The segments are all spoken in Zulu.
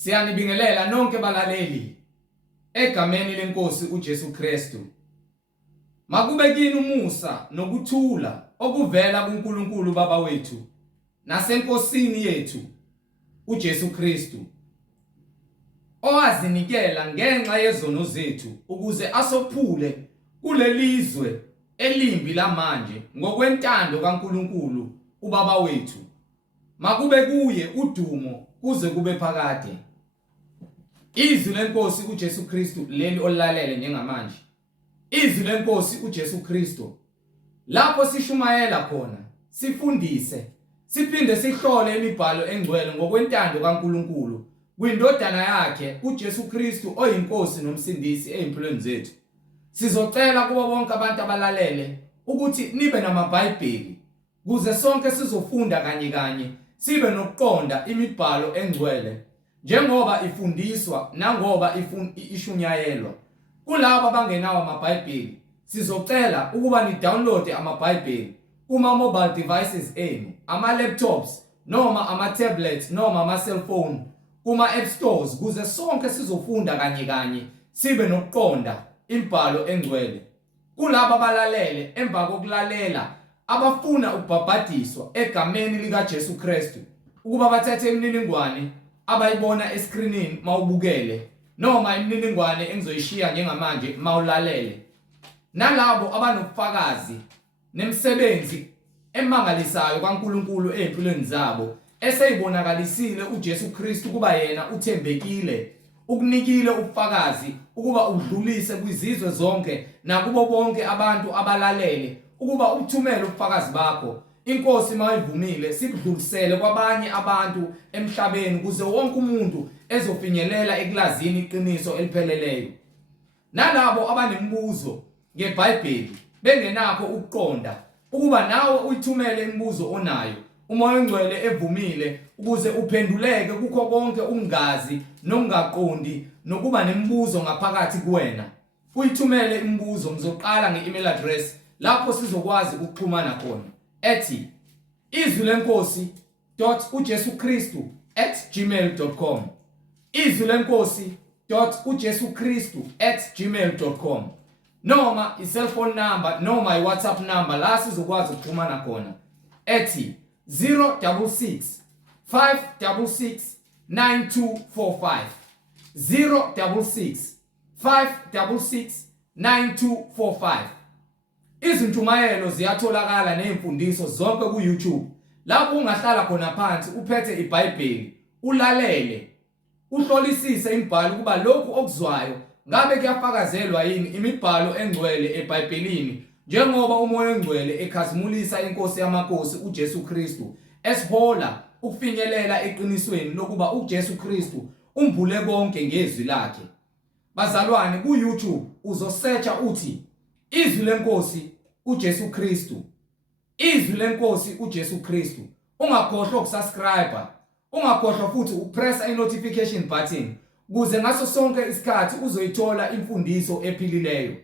Siyanibingelela nonke balaleli egameni lenkosi uJesu Kristu. Makube kini umusa nokuthula okuvela kuNkulunkulu Baba wethu nasenkosini yethu uJesu Kristu, owazinikela ngenxa yezono zethu ukuze asophule kulelizwe elimbi lamanje ngokwentando kaNkulunkulu uBaba wethu. Makube kuye udumo kuze kube phakade. Izwi lenkosi uJesu Kristu leli olalele njengamanje. Izwi lenkosi uJesu Kristu lapho sishumayela khona, sifundise, siphinde sihlole imibhalo engcwele ngokwentando kaNkulunkulu kwindodana yakhe uJesu Kristu oyinkosi nomsindisi ezimpilweni zethu. Sizocela kubo bonke abantu abalalele ukuthi nibe namaBhayibheli kuze sonke sizofunda kanye sibe nokuqonda imibhalo engcwele njengoba ifundiswa nangoba ishunyayelwa. Kulabo abangenawo amaBhayibheli sizocela ukuba ni-download amaBhayibheli kuma mobile devices enu, ama-laptops noma ama-tablets noma ama-cellphone, kuma app stores kuze sonke sizofunda kanye sibe nokuqonda imibhalo engcwele. Kulabo abalalele emva kokulalela abafuna ukubhabhadiswa egameni likaJesu Kristu ukuba bathathe imininingwane abayibona escreenini mawubukele noma imininingwane engizoyishiya njengamanje mawulalele. Nalabo abanobufakazi nemisebenzi emangalisayo kaNkulunkulu ezimpilweni zabo eseyibonakalisile uJesu Kristu kuba yena uthembekile, ukunikile ubufakazi ukuba udlulise kwizizwe zonke nakubo bonke abantu abalalele ukuba uthumele ubufakazi bakho. Inkosi mayivumile sikudlulisele kwabanye abantu emhlabeni kuze wonke umuntu ezofinyelela ekulazini iqiniso elipheleleyo. Nalabo abanemibuzo ngeBhayibheli bengenakho ukuqonda ukuba nawe uyithumele imibuzo onayo, uMoya oNgcwele evumile ukuze uphenduleke kukho konke ungazi nongaqondi nokuba nemibuzo ngaphakathi kuwena. Uyithumele imibuzo, ngizoqala nge-email address lapho sizokwazi ukuxhumana khona ethi izwilenkosi.ujesukristu@gmail.com, izwilenkosi.ujesukristu@gmail.com, noma i-cellphone number noma i-WhatsApp number la sizokwazi ukuxhumana khona ethi 066 566 9245, 066 566 9245. Izintumayelo ziyatholakala nezimfundiso zonke ku-YouTube lapho ungahlala khona phansi uphethe iBhayibheli ulalele, uhlolisise imibhalo kuba lokhu okuzwayo ngabe kuyafakazelwa yini imibhalo engcwele eBhayibhelini njengoba uMoya oNgcwele ekhazimulisa inkosi yamakhosi uJesu Kristu esihola ukufinyelela eqinisweni lokuba uJesu Kristu umbule konke ngezwi lakhe. Bazalwane, ku-YouTube uzosearcha uthi izwi lenkosi uJesu Kristu, izwi lenkosi uJesu Kristu. Ungakhohlwa ukusubscribe, ungakhohlwa futhi upress i-notification button ukuze ngaso sonke isikhathi uzoyithola imfundiso ephilileyo.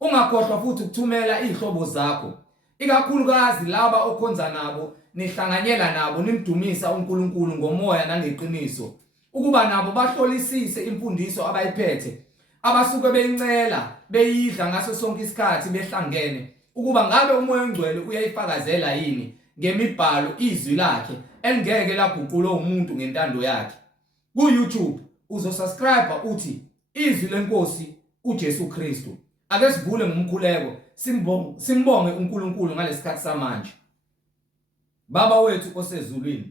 Ungakhohlwa futhi ukuthumela izihlobo zakho, ikakhulukazi laba okhonza nabo nihlanganyela nabo nimdumisa uNkulunkulu ngomoya nangeqiniso, ukuba nabo bahlolisise imfundiso abayiphethe abasuke beyincela beyidla ngaso sonke isikhathi behlangene ukuba ngabe uMoya oNgcwele uyayifakazela yini ngemibhalo izwi lakhe engeke laguqulwa umuntu ngentando yakhe. Ku-YouTube uzosubscribe uthi izwi lenkosi uJesu Kristu. Ake sivule ngomkhuleko simbonge uNkulunkulu ngalesikhathi samanje. Baba wethu osezulwini,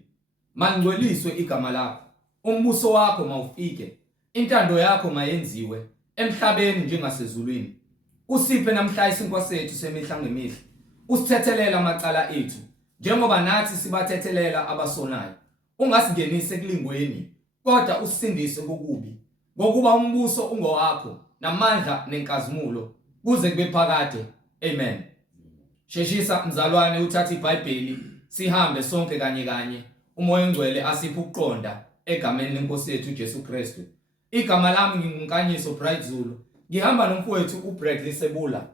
mangcweliswe igama lakho, umbuso wakho mawufike, intando yakho mayenziwe emhlabeni njengasezulwini. Usiphe namhla isinkwa sethu semihla ngemihla, usithethelele amacala ethu njengoba nathi sibathethelela abasonayo. Ungasingenise ekulingweni kodwa usindise kokubi, ngokuba umbuso ungowakho namandla nenkazimulo kuze kube phakade. Amen. Sheshisa mzalwane uthatha iBhayibheli sihambe sonke kanye uMoya oNgcwele asiphe ukuqonda egameni lenkosi yethu uJesu Kristu. Igama lami nginguNkanyiso Bright Zulu, ngihamba nomfowethu uBradley Sebula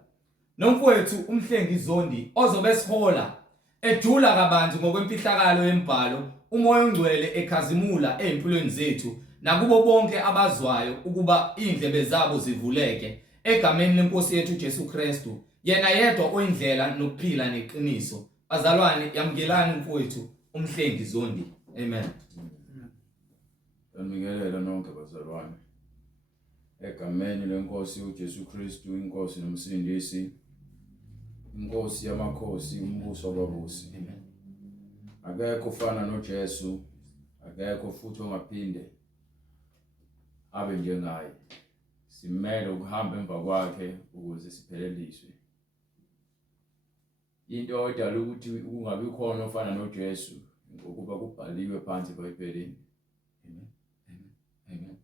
nomfowethu uMhlengi Zondi ozobe sihola ejula kabanzi ngokwemfihlakalo yemibhalo uMoya oNgcwele ekhazimula ezimpilweni zethu nakubo bonke abazwayo ukuba indlebe zabo zivuleke egameni lenkosi yethu Jesu Kristu, yena yedwa oyindlela nokuphila neqiniso. Bazalwane, yamukelani mfowethu umhlengi Zondi. Amen. Ngibingelela nonke bazalwane. Egameni lenkosi uJesu Kristu, inkosi nomsindisi, inkosi yamakhosi, umbuso wababusi. Amen. Akekho ufana noJesu, akekho futhi ongaphinde abe njengaye. Simele ukuhamba emva kwakhe ukuze sipheleliswe. Into edala ukuthi kungabi khona ofana noJesu ngokuba kubhaliwe phansi eBhayibhelini. Amen. Amen. Amen.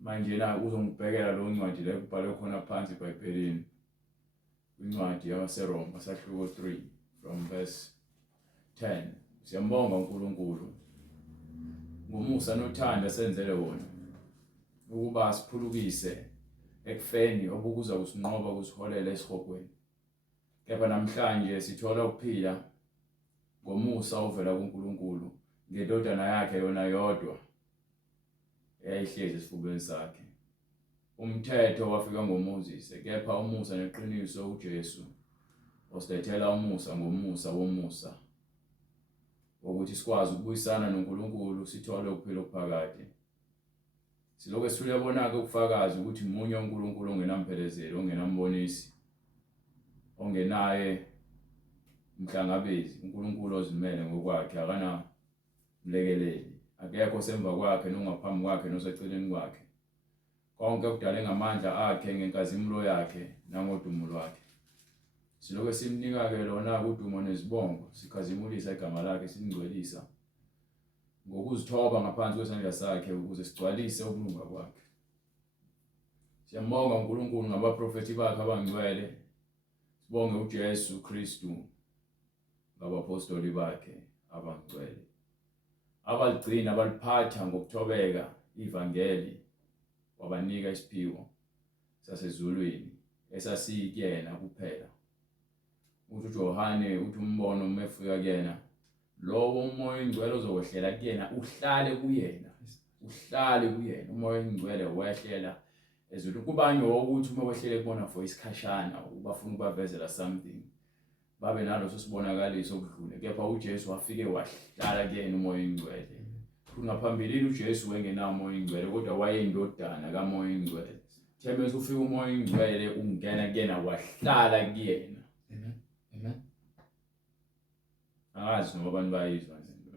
Manje na uzongibhekela lo ncwadi la kubhalwe khona phansi eBhayibhelini. Incwadi yabaseRoma sahluko 3 from verse 10. Siyambonga uNkulunkulu ngomusa nothando senzele wona ukuba siphulukise ekufeni obukuza kusinqoba kusiholela esihogweni. Kepha namhlanje sithola ukuphila ngomusa ovela kuNkulunkulu ngendodana yakhe yona yodwa eyayihlezi esifubeni sakhe. Umthetho wafika ngoMoses, kepha umusa neqiniso uJesu osilethela umusa ngomusa womusa ukuthi sikwazi ukubuyisana noNkulunkulu sithole ukuphila okuphakade. Silokho siyabona-ke ukufakaza ukuthi munye uNkulunkulu ongenamphelekezelo, ongenambonisi, ongenaye umhlangabezi, uNkulunkulu ozimele ngokwakhe, akana mlekeleli, akekho semva kwakhe nongaphambi kwakhe noseceleni kwakhe. Konke kudala ngamandla akhe, ngenkazimulo yakhe nangodumo lwakhe. Silokho simnika-ke lona udumo nezibongo, sikhazimulisa igama lakhe, simngcwelisa ngokuzithoba ngaphansi kwesandla sakhe ukuze sigcwalise ukulunga kwakhe. Siyambonga uNkulunkulu ngabaprofeti bakhe abangcwele. Sibonge uJesu Kristu ngabapostoli bakhe abangcwele abaligcina abaliphatha ngokuthobeka ivangeli, wabanika isiphiwo sasezulwini esasiyikuyena kuphela. Uthi uJohane uthi umbono umefika kuyena, lowo umoya oyingcwele ozokwehlela kuyena uhlale kuyena, uhlale kuyena. Umoya oyingcwele wehlela ezulwini. Kubanye ukuthi uma wehlele kubona for isikhashana ubafuna ukubavezela something, babe naloso sibonakaliso okudlule. Kepha uJesu wafike wahlala kuyena umoya oyingcwele. Ngaphambilini uJesu wengenawo umoya oyingcwele kodwa wayeyindodana kamoya oyingcwele. Thembe ufika umoya oyingcwele ungena kuyena wahlala kuyena. Amen. Amen. Angazi noma abantu bayizwa nje.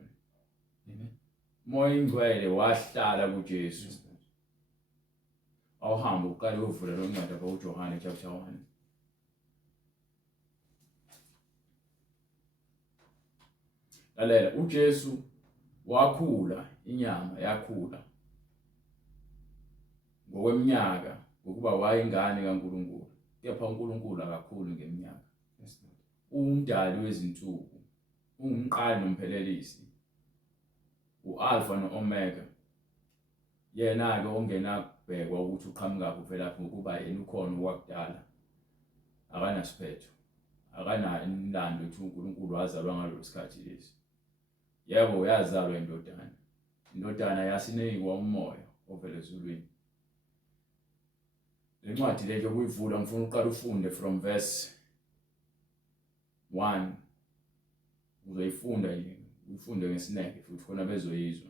Amen. Umoya oyingcwele wahlala kuJesu. Awuhamba uqale uvule lo ncwadi lapha uJohane chapter 1. Lalela, uJesu wakhula, inyama yakhula ngokweminyaka ngokuba wayengane kaNkulunkulu. Kepha uNkulunkulu akakhuli ngeminyaka. Umdali wezinsuku, ungumqali nomphelelisi, uAlpha noOmega. Yena-ke ongenakubhekwa ukuthi uqhamuka kuvelaphi ngokuba yena ukhona okwakudala, akanasiphetho, akanayo imlando ukuthi uNkulunkulu wazalwa ngalolu sikhathi lesi. Yebo, yazalwa indodana. Indodana yasinikwa umoya ovela ezulwini. Le ncwadi le nje ukuyivula ngifuna uqala ufunde from verse 1. Uzoyifunda nje, uyifunde ngesineke futhi khona bezoyizwa.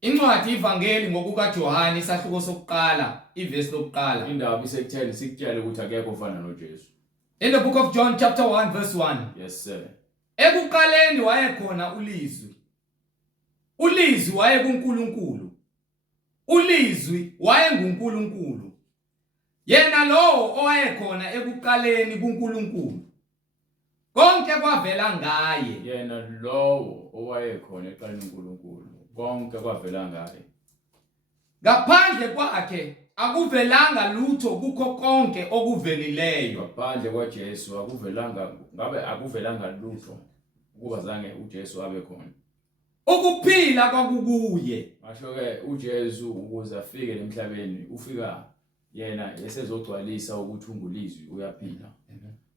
Incwadi ivangeli ngokukaJohane isahluko sokuqala, ivesi lokuqala. Indaba isekutheni sikutshela ukuthi akekho ofana noJesu. In the book of John chapter 1 verse 1. Yes sir. Ekuqaleni wayekhona ulizwi. Ulizwi wayekuNkulunkulu. Ulizwi wayenguNkulunkulu. Yena lowo owayekhona ekuqaleni kuNkulunkulu. Konke kwavela ngaye. Yena lowo owayekhona ekuqaleni kuNkulunkulu. Konke kwavela ngaye. Ngaphandle kwakhe akuvelanga lutho kukho konke okuvelileyo. Ngaphandle kwaJesu akuvelanga lutho ukuba zange uJesu abe khona. Ukuphila kwakukuye. Masho-ke uJesu ukuze afike emhlabeni ufika yena esezogcwalisa ukuthi ungulizwi uyaphila.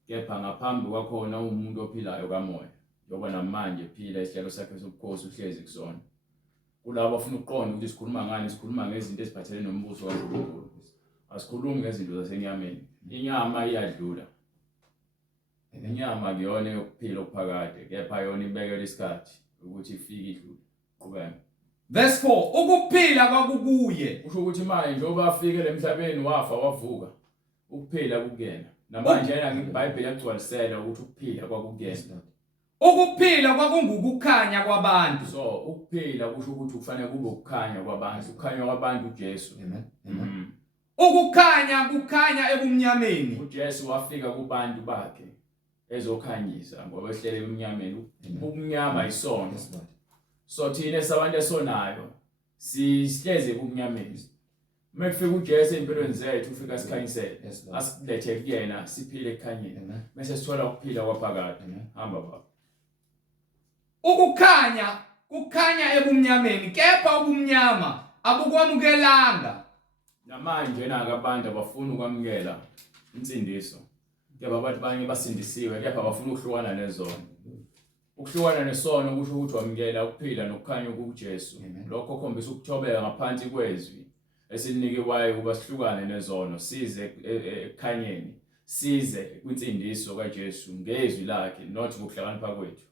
Kepha ngaphambi kwakhona umuntu ophilayo kamoya. Ngoba namanje phila isihlalo sakhe sobukhosi uhlezi kusona. kulabo abafuna ukuqonda ukuthi sikhuluma ngani, sikhuluma ngezinto eziphathelene nombuso kaNkulunkulu. Asikhulumi ngezinto zasenyameni. Inyama iyadlula. Inyama kuyona yokuphila okuphakade, kepha yona ibekelwe isikhathi ukuthi ifike idlule. Qhubeka. Verse 4, ukuphila kwakukuye. Kusho ukuthi manje njengoba afikele emhlabeni wafa wavuka, ukuphila kukuyena. Namanje yena ngeBhayibheli yagcwalisela ukuthi ukuphila kwakukuyena. Ukuphila kwakungukukhanya kwabantu. So ukuphila kusho ukuthi kufanele kube ukukhanya kwabantu, ukukhanya kwabantu uJesu. Amen. Ukukhanya kukhanya ebumnyameni. uJesu wafika kubantu bakhe ezokhanyisa ngoba ehlele emnyameni. Ubumnyama isono. So thina sabantu esonayo sihleze ebumnyameni. Mekufika uJesu empilweni zethu ufika sikhanyisele. Asilethe kuyena siphile ekhanyeni. Bese sithola ukuphila kwaphakade. Hamba baba. Ukukhanya kukhanya ebumnyameni, kepha ubumnyama abukwamukelanga. Namanje naka abantu abafuna ukwamukela insindiso. Kepha abantu banye basindisiwe, kepha bafuna ukuhlukana nezono. Ukuhlukana nesono kusho ukuthi wamukela ukuphila nokukhanya kuJesu. Lokho khombisa ukuthobeka ngaphansi kwezwi esilinikiwayo kuba sihlukane nezono, size ekukhanyeni, size kwinsindiso kaJesu ngezwi lakhe, not ngokuhlakanipha kwethu.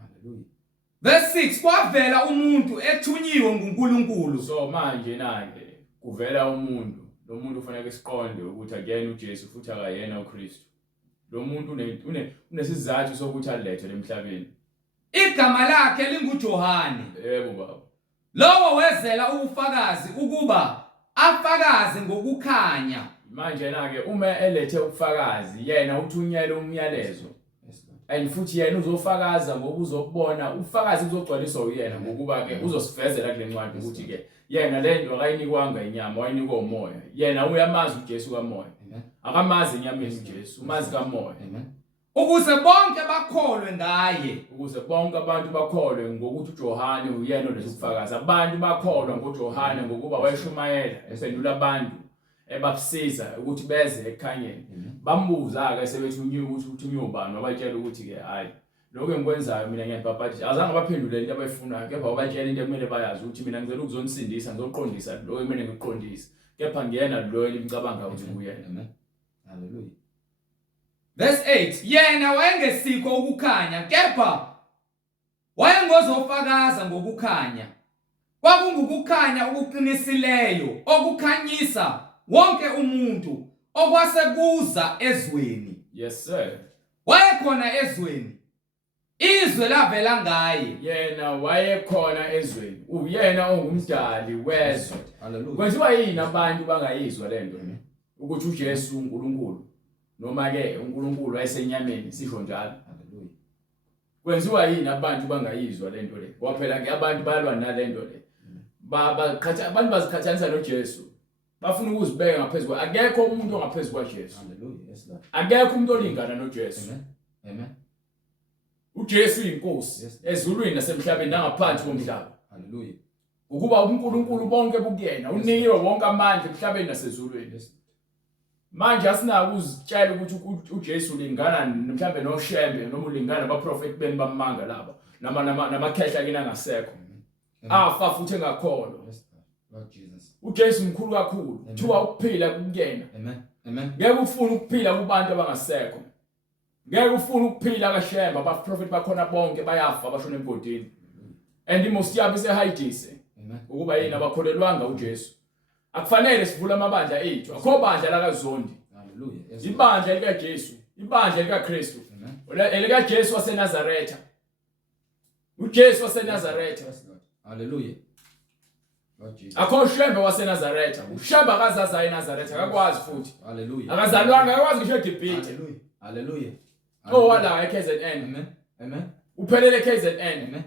Hallelujah. Verse 6, kwavela umuntu ethunyiwe nguNkulunkulu. So manje nake kuvela umuntu, lo muntu ufanele siqonde ukuthi akuyena uJesu futhi akayena uKristu. Lo muntu unesizathu sokuthi alethwe emhlabeni. Igama lakhe linguJohane. Yebo baba. Lowo wezela ubufakazi ukuba afakaze ngokukhanya. Manje nake uma elethe ubufakazi yena uthunyelwe umyalezo. And futhi yena uzofakaza ngokuzokubona, ufakazi uzogcwaliswa uyena ngokuba ke uzosivezela kule ncwadi ukuthi ke yena lento akayinikwanga inyama, wayinikwa umoya. Yena uyamazi uJesu kamoya. Akamazi inyameni uJesu, umazi kamoya. Ukuze bonke bakholwe ngaye. Ukuze bonke abantu bakholwe ngokuthi uJohane uyena olesifakazi. Abantu bakholwa ngoJohane ngokuba wayeshumayela esendula abantu ebabsiza ukuthi beze ekhanyeni. Bambuza ke sebethunyiwe ukuthi uthunywe ubani, wabatshela ukuthi ke hayi lokho engikwenzayo mina ngiyabhabhathisha. Azange baphendule into abayifunayo, kepha wabatshela into ekumele bayazi ukuthi mina ngicela ukuzonisindisa, ngizoqondisa lokho ekumele ngiqondise. Kepha ngiyena lo elimcabanga ukuthi nguyena. Hallelujah. Verse 8, yena wayengesikho ukukhanya, kepha wayengozofakaza ngokukhanya. Kwakungukukhanya okuqinisileyo, okukhanyisa wonke umuntu okwasekuza ezweni. Yes sir. Wayekhona ezweni, izwe lavela ngaye. Yena wayekhona ezweni, uyena ongumdali wezwe. Hallelujah. Kwenziwa yini abantu bangayizwa lento ukuthi uJesu uNkulunkulu noma ke uNkulunkulu wayesenyameni, sisho njalo. Hallelujah. Kwenziwa yini abantu bangayizwa lento le? Kwaphela ke abantu bayalwa nalento le. Abantu bazikhathanisa noJesu. Bafuna ukuzibeka ngaphezulu. Akekho umuntu ongaphezulu kwaJesu. Hallelujah. Yes Lord. Akekho umuntu olingana noJesu. Amen. uJesu inkosi ezulwini nasemhlabeni nangaphansi komhlaba. Hallelujah. Ukuba uNkulunkulu bonke bukuyena, unikiwe wonke amandla emhlabeni nasezulwini. Manje asinako ukuzitshela ukuthi uJesu ulingana mhlambe noShembe noma ulingana abaprofeti beni bamanga laba namakhehla kina ngasekho. Afa futhi engakholwa. Lord Jesus. uJesu mkhulu kakhulu, kuthiwa ukuphila kukuyena. Amen. Ngeke ufune ukuphila kubantu abangasekho. Ngeke ufune ukuphila kaShembe, abaprofeti bakhona bonke bayafa bashona emgodini. And imosi yabo isehayidise. Ukuba yini abakholelwanga uJesu. Akufanele sivule amabandla ethu. Akho bandla lakaZondi. Hallelujah. Ibandla likaJesu, ibandla likaKristu. ElikaJesu waseNazaretha. uJesu waseNazaretha. Hallelujah. Lord Jesus. Akho Shembe waseNazaretha. uShembe akazaza eNazaretha, akakwazi futhi. Hallelujah. Akazalwanga, akakwazi ngisho eGibhithe. Hallelujah. Oh wala eKZN. Amen. Uphelele eKZN. Amen.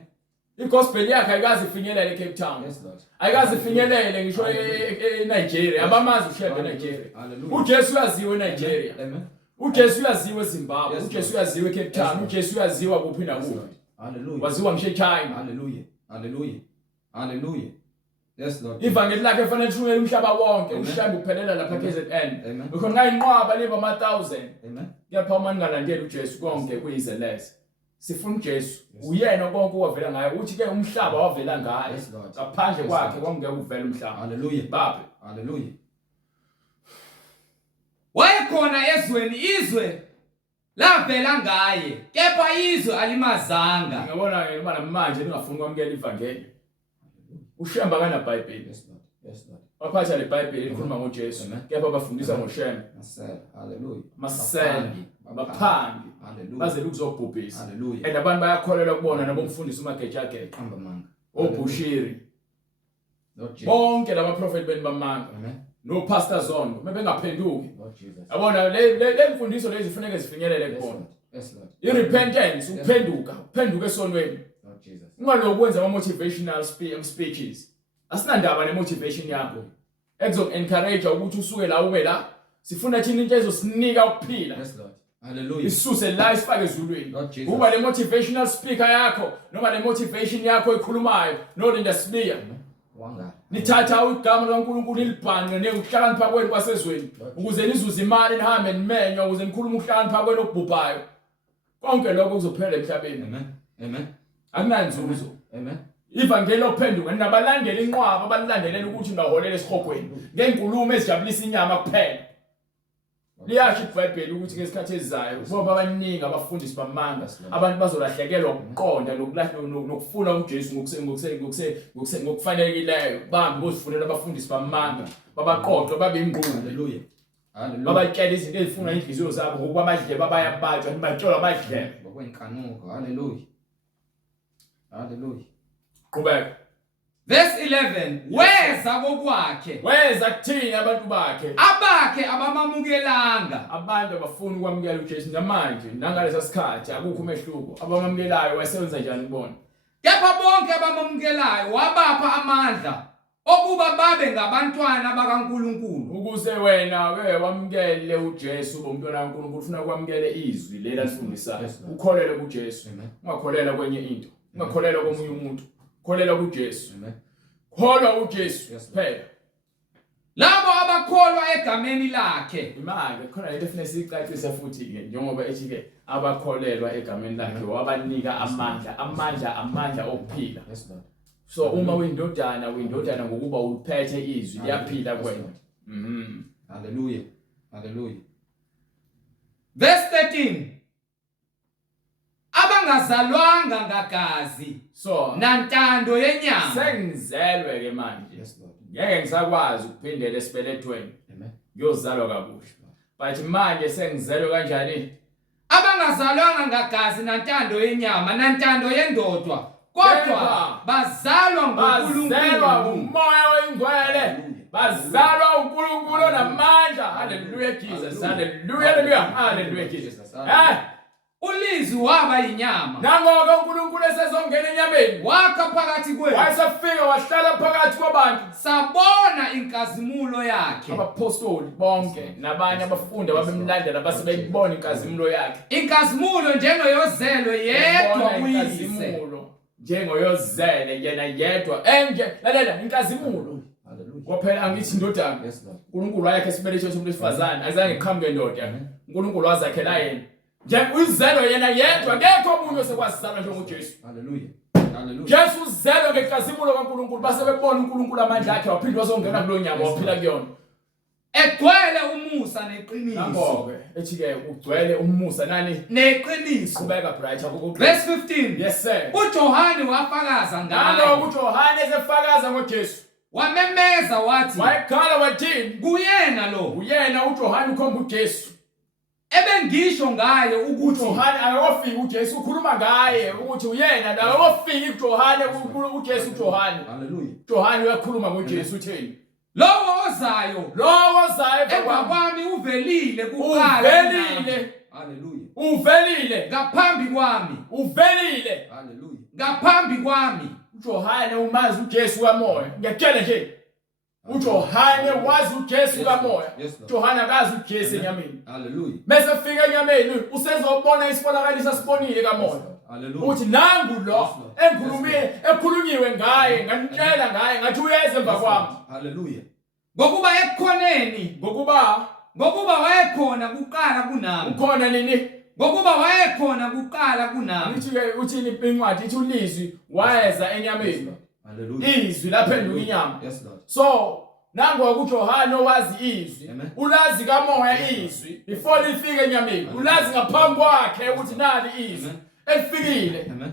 iGospel yakhe ayikazi ifinyelele eCape Town. Yes Lord. Ayikazi ifinyelele ngisho eNigeria. Abamazi uShembe eNigeria. uJesu uyaziwa eNigeria. Amen. uJesu uyaziwa eZimbabwe. uJesu uyaziwa eCape Town. uJesu uyaziwa kuphi na kuphi. Hallelujah. Waziwa ngisho eChina. Hallelujah. Yes Lord. Ivangeli lakhe efanele lishukele umhlaba wonke. uShembe uphelela lapha eKZN. Ukhona ngayinqwaba liba ama1000. Amen. Kepha uma ningalandeli uJesu konke kuyizeleze. sifuna uJesu uyena konke owavela ngaye uthi ke umhlaba wavela ngaye ngaphandle kwakhe kwangeke uvele umhlaba. Hallelujah. Babe, Hallelujah. Wayekhona ezweni izwe lavela ngaye kepha izwe alimazanga. Ngiyabona ke uma namanje ningafuni ukwamukela ivangeli. Ushemba kana iBhayibheli. Yes Lord. Yes Lord. Baphatha le Bhayibheli likhuluma ngoJesu kepha bafundisa ngoShem. Hallelujah. Masendi, abaphangi. Hallelujah. Baze ukuzobhubhisa. Hallelujah. And abantu bayakholelwa kubona nabomfundisi uMagejageja. Qamba manga. Obushiri. Lord Jesus. Bonke laba prophet benibamanga. Amen. No pastor Zondo mebengaphenduki. Lord Jesus. Yabona le mfundiso lezi kufanele zifinyelele kubona. Yes Lord. I-repentance ukuphenduka esonweni. Lord Jesus. Ungalokwenza ama motivational speeches. Asinandaba nemotivation yakho. Encourage ukuthi usuke la ume la. Sifuna thina into ezosinika ukuphila. Yes Lord. Hallelujah. Isuse la isifake ezulwini. Lord Jesus. Uba le motivational speaker yakho noma le motivation yakho ekhulumayo nolinda sibiya. Wanga. Nithatha igama likaNkulunkulu ilibhanqe neuhlakanipha kwenu kwasezweni ukuze nizuze imali nihambe nimenywa ukuze nikhulume ukuhlakanipha kwenu okubhubhayo. Konke lokho kuzophela emhlabeni. Amen. Amen. Akunanzuzo. Amen. Ivangeli ophenduka nabalandela inqwaba abalilandelela ukuthi ungaholela esihogweni ngenkulumo ezijabulisa inyama kuphela. Liyasho iBhayibheli ukuthi ngesikhathi esizayo ngoba abaningi abafundisi bamanga abantu bazolahlekelwa ukuqonda nokufuna uJesu ngokufanelekileyo bambi bozifunela abafundisi bamanga babaqoqe babe ingqulu. Hallelujah. Hallelujah. Babakela izinto ezifuna inhliziyo zabo ngokuba badle babayabajwa nibatshola badle ngokwenkanuko. Hallelujah. Hallelujah. qhubeka. Verse 11. Weza kokwakhe. Weza kuthini abantu bakhe? Abakhe abamamukelanga. Abantu abafuna ukwamukela uJesu namanje nangalesa sikhathi akukho umehluko. Abamamukelayo wayesenza njani kubona? Kepha bonke abamamukelayo wabapha amandla okuba babe ngabantwana bakaNkulunkulu. Ukuze wena ke wamukele uJesu bomntwana kaNkulunkulu ufuna ukwamukele izwi lela lifundisayo. Ukholele kuJesu. Ungakholela kwenye into. Ungakholela komunye umuntu. Kholela kuJesu. Amen. Kholwa uJesu phela. Labo abakholwa egameni lakhe. Imali khona into efanele sicacise futhi ke njengoba ethi ke abakholelwa egameni lakhe wabanika amandla okuphila. Yes Lord. So uma uyindodana ngokuba uliphethe izwi liyaphila kuwena. Hallelujah. Hallelujah. Verse 13. Abangazalwanga ngagazi So nantando yenyama. Sengizelwe ke manje. Yes Lord. Ngeke ngisakwazi ukuphindela esibelethweni. Amen. Ngiyozalwa kabusha. But manje sengizelwe kanjani? Abangazalwanga ngagazi nantando yenyama nantando yendodwa kodwa bazalwa nguNkulunkulu. Umoya oyingcwele. Bazalwa uNkulunkulu namandla. Hallelujah Jesus. Hallelujah. Hallelujah Jesus. Ulizwi waba yinyama. Nangoko uNkulunkulu esezongena enyameni Wakha phakathi kwethu. wayesafika wahlala phakathi kwabantu. Sabona inkazimulo yakhe. Abapostoli bonke nabanye abafundi ababemlandela basebeyibona inkazimulo yakhe. Inkazimulo njengoyozelwe yedwa uyise. Njengoyozele yena yedwa lalela inkazimulo. Hallelujah. Kwaphela angithi indodana. Yes Lord. uNkulunkulu wayakhe isibelethweni somuntu wesifazane azange iqhamuke indoda. uNkulunkulu wazakhela yena. Uyizelo yena yedwa ngekho umuntu osekwazizalwa njengoJesu. Hallelujah. Hallelujah. Jesu uzelo ngenkazimulo kaNkulunkulu base bebona uNkulunkulu amandla akhe waphinda wazongena kulo nyama waphila kuyona. Egcwele umusa neqiniso. Ngakho-ke ethi ke ugcwele umusa nani Neqiniso. kubeka bright akukho. Verse 15. Yes sir. uJohane wafakaza ngaye. Nalo uJohane esefakaza ngoJesu. Wamemeza wathi Wayekhala wathini? kuyena lo. Uyena uJohane ukhomba uJesu. Ebengisho ngaye ukuthi uJohane akafiki uJesu ukhuluma ngaye ukuthi uyena la akafiki uJohane uJesu uJohane. Hallelujah. Johane uyakhuluma ngoJesu utheni? Lowo ozayo emva kwami uvelile kuqala. Uvelile. Hallelujah. Uvelile. Ngaphambi kwami. Uvelile. Hallelujah. Ngaphambi kwami. uJohane umazi uJesu kamoya. Ngiyakutshela nje. uJohane wazi uJesu kamoya. Johane akazi uJesu enyameni. Hallelujah. Mase fika enyameni usezobona isibonakalisa sibonile kamoya. Hallelujah. Uthi nangu lo ekhulunyiwe ngaye nganitshela ngaye ngathi uyeza emva kwami. Hallelujah. Ngokuba ekukhoneni, ngokuba wayekhona kuqala kunami. Ukhona nini? ngokuba wayekhona kuqala kunami. Ngithi ke uthini incwadi ithi ulizwi wayeza enyameni. Hallelujah. Izwi laphenduka inyama. Yes Lord. So nangoku uJohane owazi izwi, ulazi kamoya izwi before lifike enyameni. Ulazi ngaphambi kwakhe ukuthi nali izwi elifikile. Amen.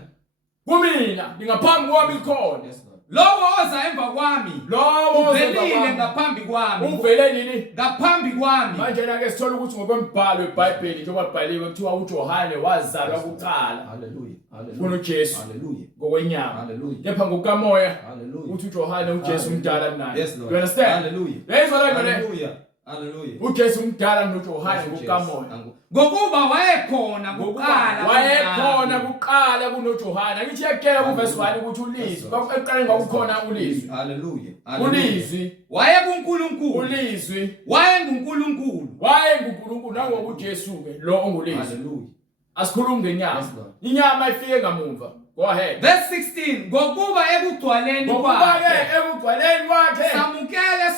Kumina ngaphambi kwami likhona. Lowo oza emva kwami, Lowo uvelile ngaphambi kwami. Uvele nini? Ngaphambi kwami. Manje ke sithola ukuthi ngokwembhalo eBhayibheli njengoba kubhaliwe kuthiwa uJohane wazalwa kuqala. Hallelujah. KunoJesu. Hallelujah. Ngokwenyama. Hallelujah. Kepha ngokukamoya Hallelujah. uthi uJohane uJesu umdala kunaye. Yes Lord. You understand? Hallelujah. Hallelujah. Hallelujah. uJesu umdala noJohane ngokukamoya. Ngokuba wayekhona kuqala. Wayekhona kuqala kunoJohane. Ngithi yakela kuverse 1 ukuthi ulizwi. Ekuqaleni kwakukhona ulizwi. Hallelujah. Ulizwi wayebuNkulunkulu. Ulizwi wayenguNkulunkulu. wayenguNkulunkulu nangoku uJesu ke lo ongulizwi. Hallelujah. Asikhuluma ngenyama. Inyama ifike ngamuva. Go ahead. Verse 16 ngokuba ekugcwaleni kwakhe samukele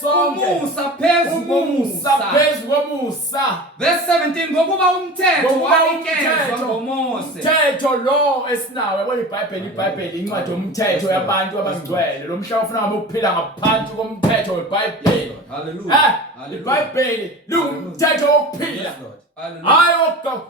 sonke umusa phezu komusa. Verse 17 ngokuba umthetho wanikezwa ngoMose. Umthetho lo esinawo yabona iBhayibheli incwadi yomthetho yabantu abangcwele lo mhlaba ufuna ngabe ukuphila ngaphansi komthetho weBhayibheli. Hallelujah. iBhayibheli lungumthetho wokuphila. Hayi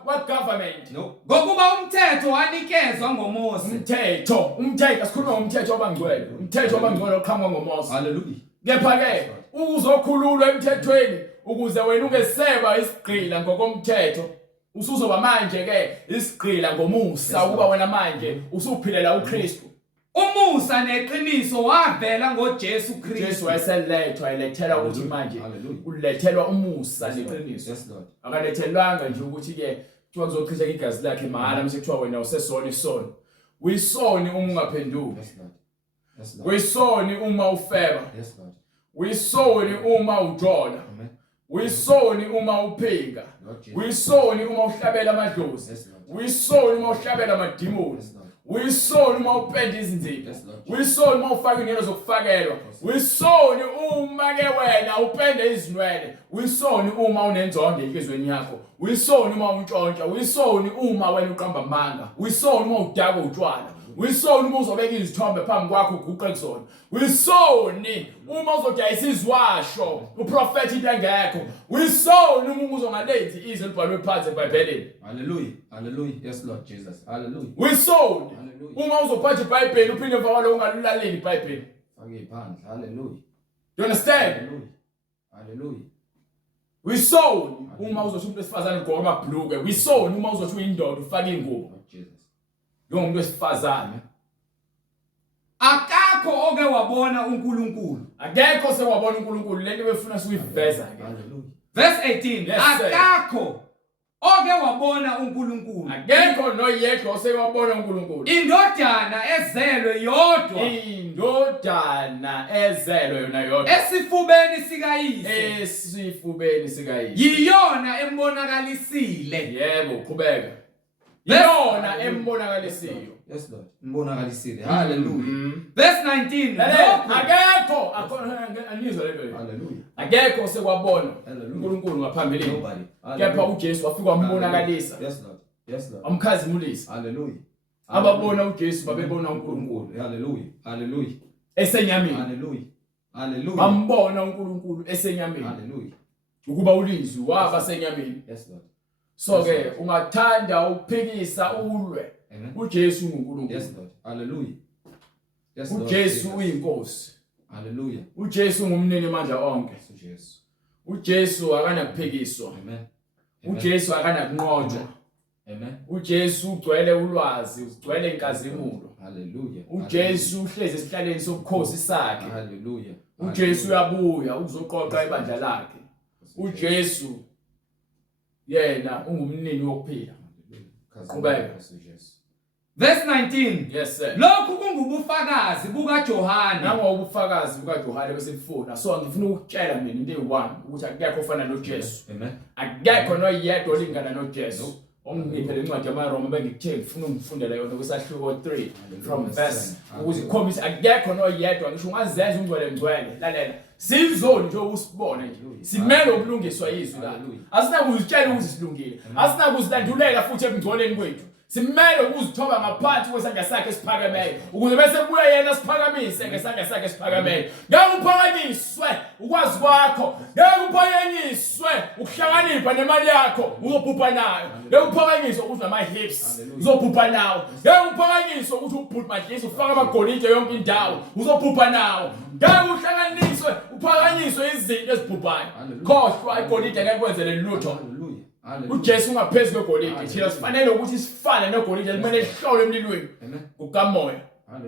what government. No. Ngokuba umthetho wanikezwa ngoMose. Umthetho asikhuluma ngomthetho wabangcwele. Umthetho wabangcwele oqhamuka ngoMose. Hallelujah. Kepha ke uzokhululwa emthethweni ukuze wena ungeseba isigqila ngokomthetho. Usuzoba manje ke isigqila ngomusa ukuba wena manje usuphilela uKristu. Umusa neqiniso wavela ngoJesu Kristu. Jesu wayelethelwa ukuthi manje ulethelwa umusa neqiniso. Yes Lord. Akalethelwanga nje ukuthi ke kuthiwa kuzochitheka igazi lakhe mahala mase kuthiwa wena usesona isono. Uyisoni uma ungaphenduki. Yes Lord. Yes Lord. Uyisoni uma ufeba. Yes Lord. Uyisoni uma ujola. Amen. Uyisoni uma uphika. Uyisoni uma uhlabela amadlozi. Uyisoni uma uhlabela amadimoni. Uyisoni uma upenda izinzipho. Uyisoni uma ufaka ingelo zokufakelwa. Uyisoni uma ke wena upende izinwele. Uyisoni uma unenzondo enhlizweni yakho. Uyisoni uma untshontsha. Uyisoni uma wena uqamba amanga. Uyisoni uma udaka utshwala. Uyisoni uma uzobeka izithombe phambi kwakho uguqe kuzona. Uyisoni uma uzodayisa izwasho uprofeti into engekho. Uyisoni uma uzongalenzi izwi elibhalwe phansi eBhayibhelini. Hallelujah. Hallelujah. Yes Lord Jesus. Hallelujah. Uyisoni uma uzophatha iBhayibheli uphinde emva kwalokho ungalulaleli iBhayibheli. Fake phandle. Hallelujah. You understand? Hallelujah. Hallelujah. Uyisoni uma uzothi umuntu wesifazane ugqoka amabhulukwe. Uyisoni uma uzothi uyindoda ufake ingubo. Jesus. Umuntu wesifazane. Akakho oke wabona uNkulunkulu. Akekho sewabona uNkulunkulu lento befuna siyiveza ke. Hallelujah. Verse 18 akakho oke wabona uNkulunkulu. Akekho noyedwa osewabona uNkulunkulu. Indodana ezelwe yodwa. Indodana ezelwe yona yodwa. Esifubeni sikayise. Esifubeni sikayise. Yiyona embonakalisile. Yebo, qhubeka. Yona embonakalisile. Yes Lord. Mbonakalisile. Hallelujah. Verse 19. Akekho anizwa lento. Hallelujah. Akekho sekwabona uNkulunkulu ngaphambili. Kepha uJesu wafika wambonakalisa. Yes Lord. Yes Lord. Amkhazimulisa. Hallelujah. Ababona uJesu babebona uNkulunkulu. Hallelujah. Hallelujah. Esenyameni. Hallelujah. Hallelujah. Bambona uNkulunkulu esenyameni. Hallelujah. Ukuba ulizwi waba senyameni. Yes Lord. So ke ungathanda ukuphikisa ulwe. uJesu uNkulunkulu. Yes Lord. Hallelujah. Yes Lord. uJesu uyinkosi. Hallelujah. uJesu ngumnini amandla onke. uJesu. uJesu akanakuphikiswa. Amen. uJesu akanakunqotshwa. Amen. uJesu ugcwele ulwazi, ugcwele inkazimulo. Hallelujah. uJesu uhlezi esihlaleni sobukhosi sakhe. Hallelujah. uJesu uyabuya ukuzoqoqa ibandla lakhe. uJesu yena ungumnini wokuphila. Qhubeka. Verse 19. Yes sir. Lokhu kungubufakazi bukaJohane. Nangobufakazi bukaJohane bese kufuna. So ngifuna ukutshela mina into eyi1 ukuthi akekho ofana noJesu. Amen. Akekho noyedwa olingana noJesu. ongiphe lencwadi yamaRoma bengikuthe ngifuna ukufundela yona kusahluko 3 from verse ukuze ikhombise akekho noyedwa ngisho ungazenza ungcwele lalela sizoni nje usibone nje simele ukulungiswa izwi la asinakuzitshela ukuthi silungile asinakuzilandulela futhi ebungcoleni kwethu simele ukuzithoba ngaphansi kwesandla sakhe esiphakemeyo ukuze bese kubuye yena siphakamise ngesandla sakhe esiphakemeyo ngeke uphakanyiswe ukwazi kwakho ngeke uphakanyiswe ukuhlakanipha nemali yakho uzobhubha nayo ngeke uphakanyiswe ukuthi nama hips uzobhubha nawo ngeke uphakanyiswe ukuthi ubhubha madlisi ufaka amagolide yonke indawo uzobhubha nawo ngeke uhlakanisiwe uphakanyiswe izinto ezibhubhayo khohlwa igolide ngeke kwenzele lutho uJesu ungaphezulu kwegolide thina sifanele ukuthi sifane negolide limele lihlole emlilweni ukamoya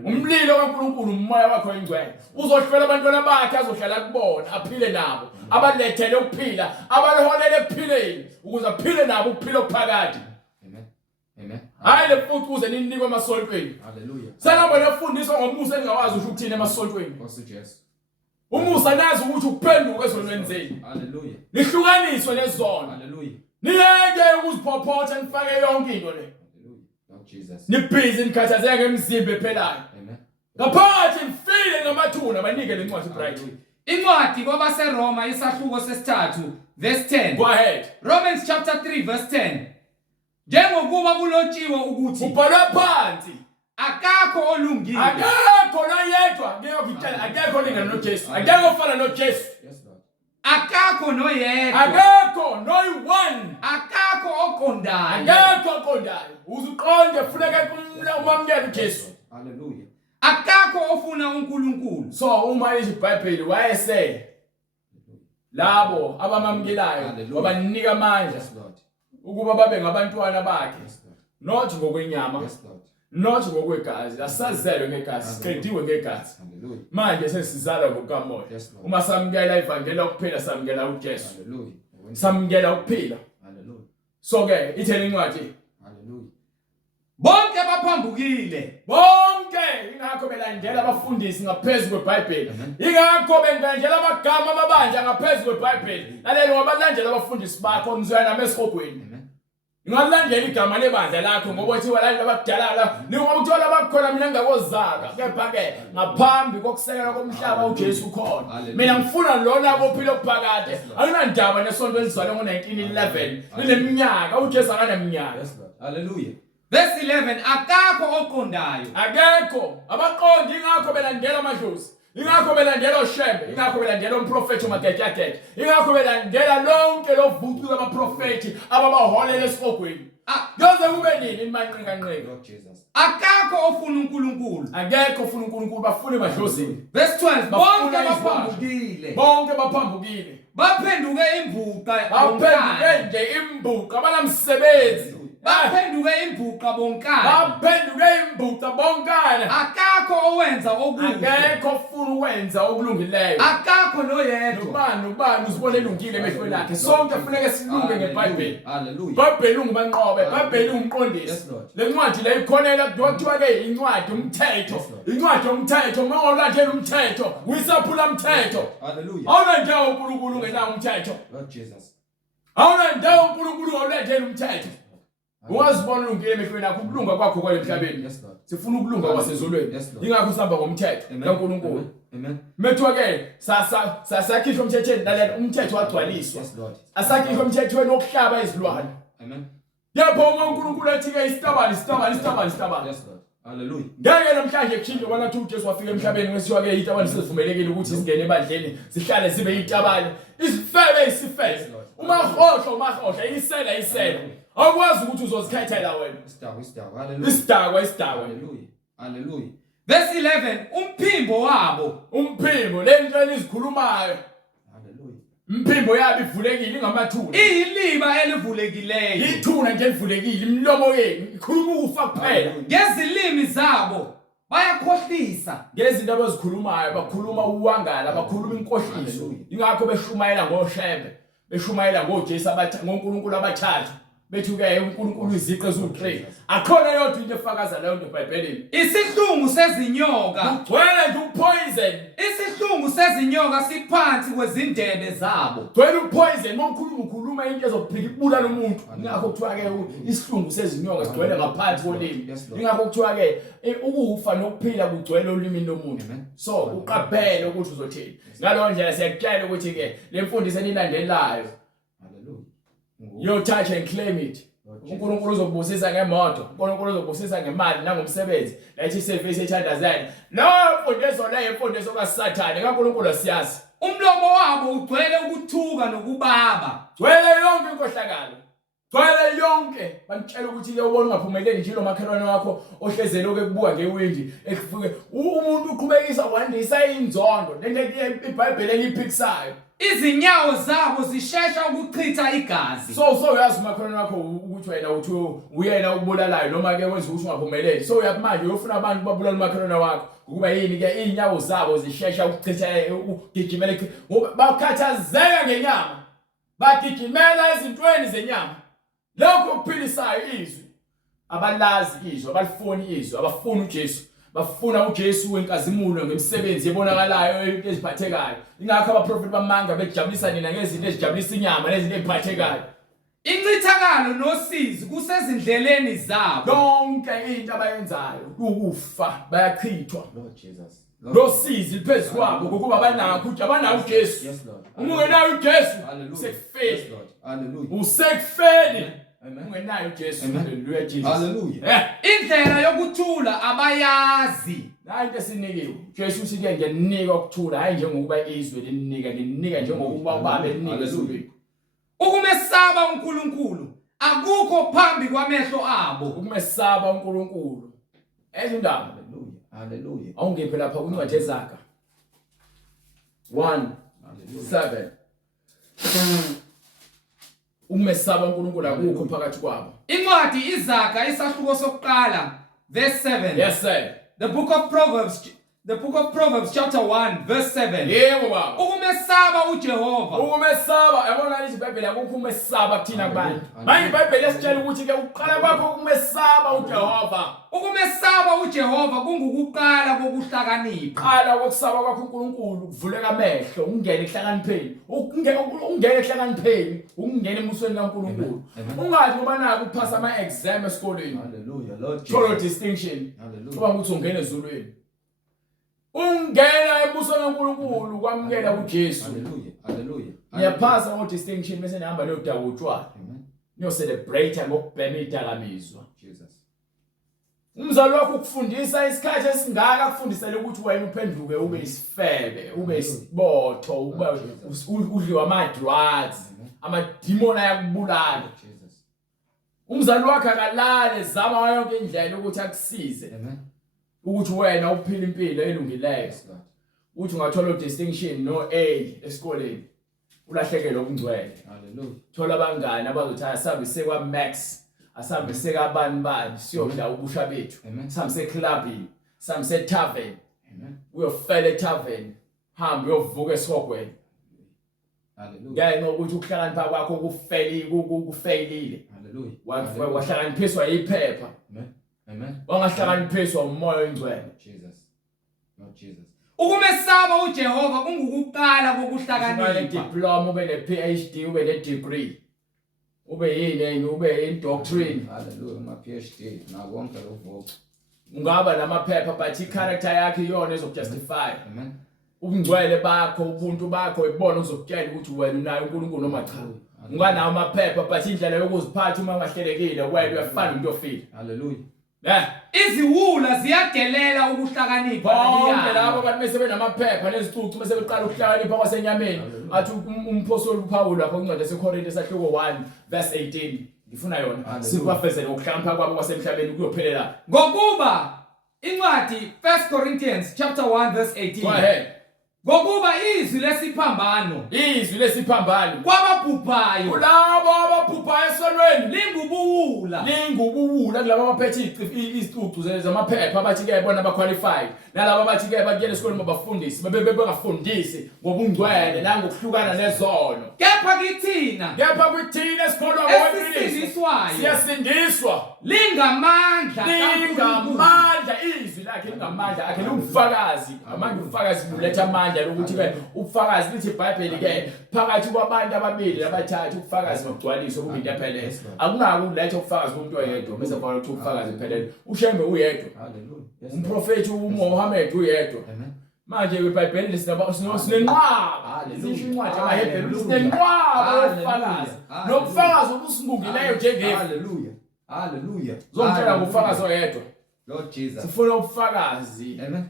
umlilo kaNkulunkulu umoya wakhe oyingcwele uzohlwela abantwana bakhe azohlala kubona aphile nabo abalethele ukuphila abalholele ekuphileni ukuze aphile nabo ukuphila okuphakathi hayi le futhi kuze ninikwe emasontweni sanabo nefundiswa ngomusa engawazi ukuthi ukuthini emasontweni umusa nazi ukuthi ukuphenduka ezonweni zenu lihlukaniswe lezono niyeke ukuziphophotha nifake yonke into le nibhizi nikhathazeke emzimba ephelayo ngaphakathi nifile ngamathuna banike lencwadi bright incwadi kwabaseRoma isahluko sesithathu verse 10 go ahead Romans chapter 3 verse 10 njengokuba kulotshiwe ukuthi ubhalwe phansi akakho olungile akakho noyedwa ngiyokutshela akakho olingana noJesu akakho ofana noJesu akakho noyedwa akakho noyi-one akakho oqondayo akakho oqondayo uzuqonde funeka umamukele uJesu haleluya akakho ofuna uNkulunkulu so uma iBhayibheli wayese labo abamamukelayo wabanika amandla ukuba babe ngabantwana bakhe not ngokwenyama not ngokwegazi asazelwe ngegazi siqediwe ngegazi manje sesizalwa ngokamoya uma samukela ivangeli ukuphila samukela uJesu samukela ukuphila so ke ithele incwadi bonke baphambukile bonke ingakho belandela abafundisi ngaphezulu kweBhayibheli ingakho belandela amagama amabandla ngaphezulu kweBhayibheli lalela wabalandela abafundisi bakho ngizwana nami esihogweni ingalandela igama lebandla lakho ngoba uthi walandela abadala ningoba uthola bakhona mina ngingakozaka kepha ke ngaphambi kokusekela komhlaba uJesu khona mina ngifuna lona bophilo okuphakade akunandaba nesonto elizalwe ngo1911 lineminyaka uJesu akaneminyaka haleluya verse 11 akakho oqondayo akekho abaqondi ingakho belandela amadlozi ingakho belandela oShembe ingakho belandela umprofeti uMagegagege ingakho belandela lonke lovucu labaprofeti ababaholela esihogweni yoze kube nini imanqinganqinga Jesus akakho ofuna uNkulunkulu akekho ofuna uNkulunkulu bafune emadlozini verse 12 bonke baphambukile baphenduke imbuqa baphenduke nje imbuqa abanamsebenzi baphenduke imbuqa bonkana akakho owenza okubi akekho ofuna ukwenza okulungileyo akakho noyedwa ubani uzibona elungile emehlweni akhe sonke kufanele silunge ngeBhayibheli haleluya iBhayibheli ungubanqobe iBhayibheli ungumqondisi le ncwadi le ikhonela kuthiwa ke incwadi umthetho mawulandela umthetho uyisaphula umthetho haleluya awunandawo uNkulunkulu ungenawo umthetho Lord Jesus awunandawo uNkulunkulu awulandela umthetho ungazibona ulungile emehlweni akho ukulunga kwakho kwale emhlabeni sifuna ukulunga kwasezolweni ingakho sihamba ngomthetho kaNkulunkulu amen methwa ke sasakhishwa umthethweni lalela umthetho wagcwaliswa asakhishwa umthethweni wokuhlaba izilwane amen yebo uNkulunkulu ethi ke isitabani haleluya ngeke namhlanje kushintshwe kwanathi uJesu wafika emhlabeni ngesithiwa ke itabani sizivumelekile ukuthi singene ebandleni sihlale zibe itabani isifebe umahohla isela awukwazi ukuthi uzozikhethela wena isidakwa haleluya verse 11 umphimbo lento elizikhulumayo haleluya umphimbo yabo ivulekile ingamathuna iyiliba elivulekileyo ithuna nje livulekile imlomo yenu ikhuluma ukufa kuphela ngezilimi zabo bayakhohlisa ngezinto abazikhulumayo bakhuluma uwangala bakhuluma inkohliso ingakho beshumayela ngoShembe beshumayela ngoJesu ngoNkulunkulu abathathu bethu ke uNkulunkulu iziqe ezu3 akhona yodwa into efakaza leyo nto eBhayibhelini isihlungu sezinyoka ugcwele nje upoison Isihlungu sezinyoka siphansi kwezindebe zabo. Gcwele upoison ukhuluma into ezophika ibulala umuntu. Ingakho kuthiwa ke isihlungu sezinyoka sigcwele ngaphansi kolimi. Ingakho kuthiwa ke ukufa nokuphila kugcwele olimini lomuntu. So uqaphele ukuthi uzothini. Ngalowo ndlela siyakutshela ukuthi ke le mfundiso enilandelayo. You touch and claim it. uNkulunkulu uzokubusisa ngemoto, uNkulunkulu uzokubusisa ngemali nangomsebenzi, lethi service ethandazana. Lo mfundiso le imfundiso kaSathane, kaNkulunkulu asiyazi. Umlomo wabo ugcwele ukuthuka nokubaba. Gcwele yonke inkohlakalo. Gcwele yonke. Bantshela ukuthi ke ubona ungaphumeleli njalo makhelwane wakho ohlezele okubuka ngewindi ekufike umuntu uqhubekisa wandisa inzondo. Lento iBhayibheli eliphikisayo. Izinyawo zabo zishesha ukuchitha igazi. So uyazi makhelwane wakho ukuthi wena uthi uyena ukubulalayo noma ke wenza ukuthi ungaphumeleli. So uyaphamanje uyofuna abantu babulala makhelwane wakho. Ukuba yini ke inyawo zabo zishesha ukuchitha ugijimela bakhathazeka ngenyama. Bagijimela ezintweni zenyama. Lokho kuphilisayo izwi. Abalazi izwi, abalifuni izwi, abafuna uJesu. Bafuna uJesu wenkazimulo ngemisebenzi ebonakalayo into eziphathekayo. Ingakho abaprofeti bamanga bejabulisa nina ngezinto ezijabulisa inyama nezinto eziphathekayo. Incithakalo nosizi kusezindleleni zabo. Yonke into abayenzayo ukufa bayachithwa. Lord Jesus. Nosizi liphezulu kwabo ngokuba abanawo uJesu. Yes Lord. Ungenayo uJesu usekufeli. Hallelujah. Usekufeli. Ungenayo uJesu. Hallelujah Jesus. Hallelujah. Indlela yokuthula abayazi. Hayi into esinikiwe. Jesu uthi ke ngiyanika ukuthula hayi njengokuba izwe linika njengokuba ubaba elinika ezulwini. Ukumesaba uNkulunkulu akukho phambi kwamehlo abo. Ukumesaba uNkulunkulu. Ezindaba. Hallelujah. Awungephi lapha kuncwadi eZaga 1:7. Ukumesaba uNkulunkulu akukho phakathi kwabo. Incwadi iZaga isahluko sokuqala verse 7. Yes sir. The book of Proverbs chapter 1 verse 7. Yebo baba. Ukumesaba uJehova. Ukumesaba yabona lezi iBhayibheli akukho umesaba kuthina kubantu. Manje iBhayibheli yasitshela ukuthi ke uqala kwakho ukumesaba uJehova. Ukumesaba uJehova kungukuqala kokuhlakanipha. Qala kokusaba kwakho uNkulunkulu kuvuleka amehlo ungene ehlakanipheni. Ungene ehlakanipheni, ungene emusweni kaNkulunkulu. Ungathi ngoba naku uphasa ama exam esikoleni. Hallelujah Lord Tholo Jesus. distinction. Hallelujah. Ngoba ukuthi ungene ezulwini. Ungena ebusweni kaNkulunkulu kwamukela uJesu. Hallelujah. Hallelujah. Ngiyaphasa ngo distinction bese nihamba niyodaka utshwala. Niyo celebrate ngokubhema idakamizwa. Jesus. Umzali wakho ukufundisa isikhathi esingaka kufundisela ukuthi wena uphenduke ube isifebe, ube isibotho, ube udliwa ama drugs, ama demon ayakubulala. Jesus. Umzali wakho akalale zama yonke indlela ukuthi akusize. Amen. Ukuthi wena uphila impilo elungileyo. Uthi ungathola distinction no A esikoleni. Ulahlekelwe okungcwele. Hallelujah. Thola abangani abazothi asabe sekwa Max. Asambe sekabani siyodla ubusha bethu. Sambe seclubini, sambe setavern. Uyofela etavern. Hamba uyovuka esihogweni. Hallelujah. Ngenxa ukuthi ukuhlakanipha kwakho kufailile. Hallelujah. Wahlakaniphiswa iphepha. Amen. Wangahlakaniphiswa umoya oyingcwele. Jesus. Lord Jesus. Ukumesaba uJehova kungukuqala kokuhlakanipha. Ube diploma, ube ne PhD, ube ne degree. Ube yini ube in doctrine. Hallelujah. Uma PhD na konke lokho. Ungaba namaphepha but i-character yakhe iyona ezokujustify. Amen. Ubungcwele bakho, ubuntu bakho ibona uzokutshela ukuthi wena unayo uNkulunkulu noma cha. Unganawo amaphepha but indlela yokuziphatha uma ungahlelekile wena uyafana umuntu ofile. Hallelujah. Iziwula ziyadelela ukuhlakanipha bonke labo abantu bese benamaphepha nezicucu bese beqala ukuhlakanipha kwasenyameni athi umphostoli uPaul lapho kuncwadi yaseKorinte esahluko 1 verse 18 ngifuna yona sikwafezela ukuhlakanipha kwabo kwasemhlabeni kuyophelela ngokuba incwadi 1 Corinthians chapter 1 verse 18 go ahead. Ngokuba izwi lesiphambano kwababhubhayo kulabo ababhubhayo esonweni lingubuwula kulabo abaphethe izicucu zamaphepha abathi ke bona abaqualified nalabo abathi ke bakuyele esikoleni babafundisi bengafundisi ngobungcwele nangokuhlukana nezono kepha kithina esikolwa ngoweqiniso siyasindiswa lingamandla izwi lakhe lingamandla akhe lungufakazi amanje ufakazi buletha amandla lokuthi ke ubufakazi lithi iBhayibheli ke phakathi kwabantu ababili abathathu ubufakazi nokugcwaliswa kube into ephelele akunaki ukuletha ubufakazi kumuntu oyedwa bese bhala ukuthi ubufakazi ephelele uShembe uyedwa haleluya umprofeti uMohammed uyedwa amen manje iBhayibheli sinenqaba lisho incwadi kaHebheru sinenqaba ubufakazi nobufakazi obusingungileyo njengefu haleluya haleluya zomtshela ngofakazi oyedwa Lord Jesus sifuna ubufakazi amen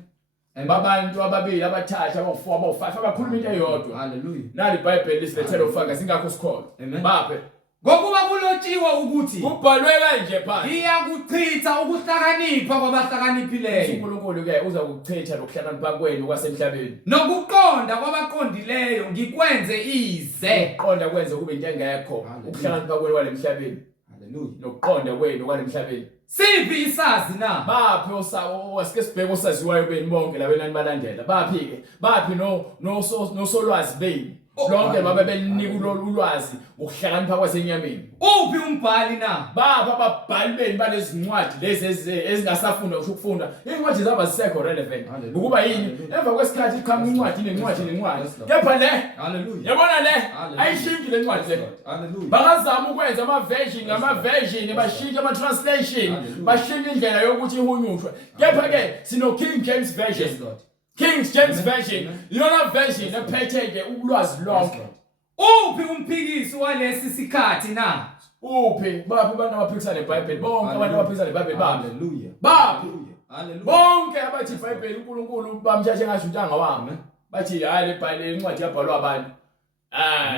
babantu ababili abathathu abawu4 abawu5 abakhuluma into eyodwa haleluya nali iBhayibheli lisilethela ubufakazi singakho sikhona baphe ngokuba kulotshiwe ukuthi kubhalwe kanje phansi ngiyakuchitha ukuhlakanipha kwabahlakaniphileyo uNkulunkulu ke uza kuchitha lokuhlakanipha kwenu kwasemhlabeni nokuqonda kwabaqondileyo ngikwenze ize uqonda kwenze kube into engekho ukuhlakanipha kwenu kwalemhlabeni haleluya nokuqonda kwenu kwalemhlabeni siphi isazi na baphi wasike sibheke osaziwayo beni bonke labenani balandela baphi ke baphi nosolwazi beni lonke babe belinika ulwazi ukuhlakanipha kwasenyameni uphi umbhali na bapha ababhali beni balezi ncwadi lezi ezingasafunda ukufunda incwadi zaba zisekho relevant ukuba yini emva kwesikhathi ikhama incwadi kepha le haleluya yabona le ayishinki le ncwadi le haleluya bangazama ukwenza ama-version bashintshe ama-translation bashintshe indlela yokuthi ihunyushwe kepha ke sino King James version King James version yona version ephethe ulwazi lonke uphi umphikisi walesi sikhathi na uphi baphi abantu abaphikisana neBhayibheli bonke abantu abaphikisana neBhayibheli haleluya baphi bonke abathi iBhayibheli uNkulunkulu bamthathe ngasho untanga wami bathi hayi leBhayibheli incwadi yabhalwa abantu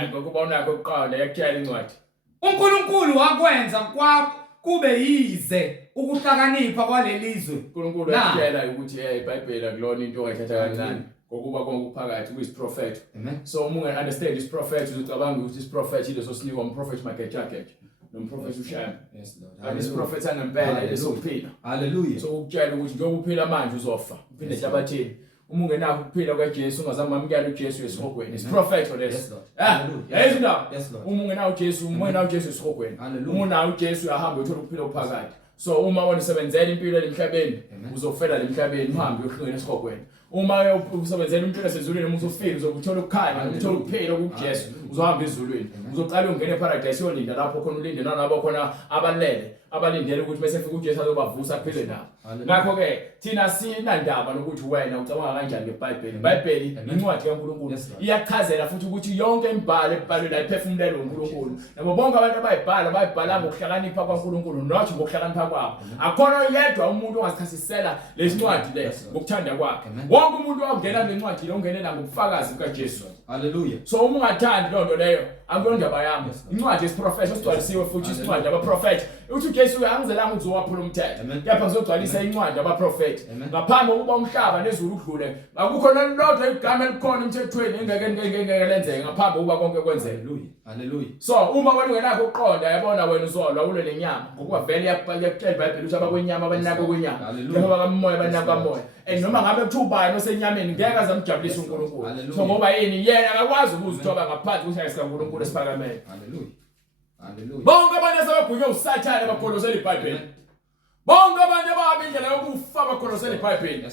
ngokubona kokuqala yakutshela incwadi uNkulunkulu wakwenza kube yize ukuhlakanipha kwalelizwe uNkulunkulu yakutshela ukuthi iBhayibheli akulona into oyithatha kancane ngokuba konkuphakathi kuyisiprophet so uma unge-understand isiprophet uzocabanga ukuthi isiprophet ileso sinikwa umprofethi magejageja nomprofethi uShembe kanti isiprophet angempela lesokuphila haleluya so ukutshela ukuthi njengoba uphila manje uzofa uphinde ehlabathini uma ungenakho ukuphila kwaJesu ungazama ukwamukela uJesu esihogweni isiprophet leso yayizindaba uma ungenawo uJesu esihogweni uma unawo uJesu uyahamba uthola ukuphila okuphakathi so uma wena usebenzela impilo emhlabeni uzofela emhlabeni uhambe uyohlungela esihogweni uma usebenzela impilo esezulwini uma uzofika uzokuthola ukukhanya uthola ukuphila kuJesu uzohamba ezulwini uzoqala ungene eparadise yolinda lapho khona ulinde nalabo khona abalindele ukuthi bese fika uJesu azobavusa aphile nabo ngakho ke thina sinandaba nokuthi wena ucabanga kanjani ngeBhayibheli iBhayibheli incwadi kaNkulunkulu iyachazela futhi ukuthi yonke imibhalo ebhalwe la iphefumulelwe uNkulunkulu nabo bonke abantu bayibhala ngokuhlakanipha kwaNkulunkulu not ngokuhlakanipha kwabo akhona yedwa umuntu ongasichasisela lesincwadi leso ngokuthanda kwakhe wonke umuntu ongena lencwadi lo ungenela ngobufakazi bukaJesu haleluya so uma ungathandi lonto leyo akuyondaba yami incwadi yesiprofethi osigcwalisiwe futhi isincwadi abaprofethi uthi uJesu angizelanga ukuthi uwaphula umthetho kepha ngizogcwalisa incwadi abaprofethi ngaphambi kokuba umhlaba nezulu udlule akukho lolodwa igama elikhona emthethweni engeke lenzeke ngaphambi kokuba konke kwenzeke haleluya so uma wena ungenakho uqonda yabona wena uzolwa ulwe nenyama ngokuba vele yakutshela iBhayibheli ukuthi abakwenyama abanako kwenyama njengoba kamoya abanako kamoya noma ngabe kuthiwa ubani osenyameni ngeke azamjabulisa uNkulunkulu so ngoba yini yena akakwazi ukuzithoba ngaphansi kwesayisi kaNkulunkulu esiphakameni haleluya bonke abantu asebabhunywe usathane bakholosela iBhayibheli bonke abantu abahamba indlela yokufa bakholosela iBhayibheli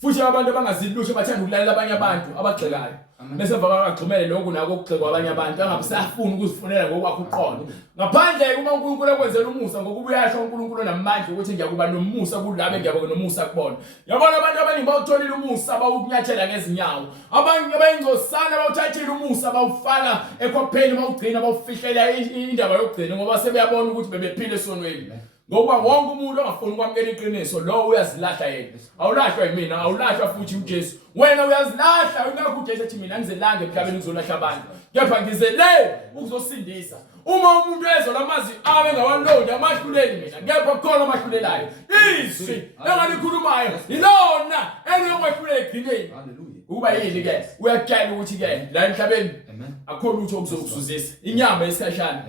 futhi abantu abangazilusho bathanda ukulalela abanye abantu abagxekayo bese bakagxumele lokhu nako ukugxekwa abanye abantu angabisafuni ukuzifunela ngokwakho uqondo ngaphandle uma uNkulunkulu ekwenzela umusa ngokuba uyasho uNkulunkulu namandla ukuthi ngiyakuba nomusa kulabo engiyabe nomusa kubona yabona abantu abaningi bawutholile umusa bawukunyathela ngezinyawo abanye bayingcosana bawuthathile umusa bawufaka ekhopheni bawugcina bawufihlela indaba yokugcina ngoba sebeyabona ukuthi bebephile esonweni ngoba wonke umuntu ongafuni ukwamukela iqiniso lo uyazilahla yena awulahlwa yimina awulahlwa futhi uJesu wena uyazilahla ingakho uJesu ethi mina ngizelanga emhlabeni ngizolahla abantu kepha ngizele ukuzosindisa uma umuntu ezwa lamazi abe ngawalonda amahluleli mina kepha khona amahlulelayo izwi engalikhulumayo ilona engiyokwehlula egcineni ukuba yini ke uyakutshela ukuthi ke la emhlabeni akho lutho okuzokusuzisa inyama yesikhashana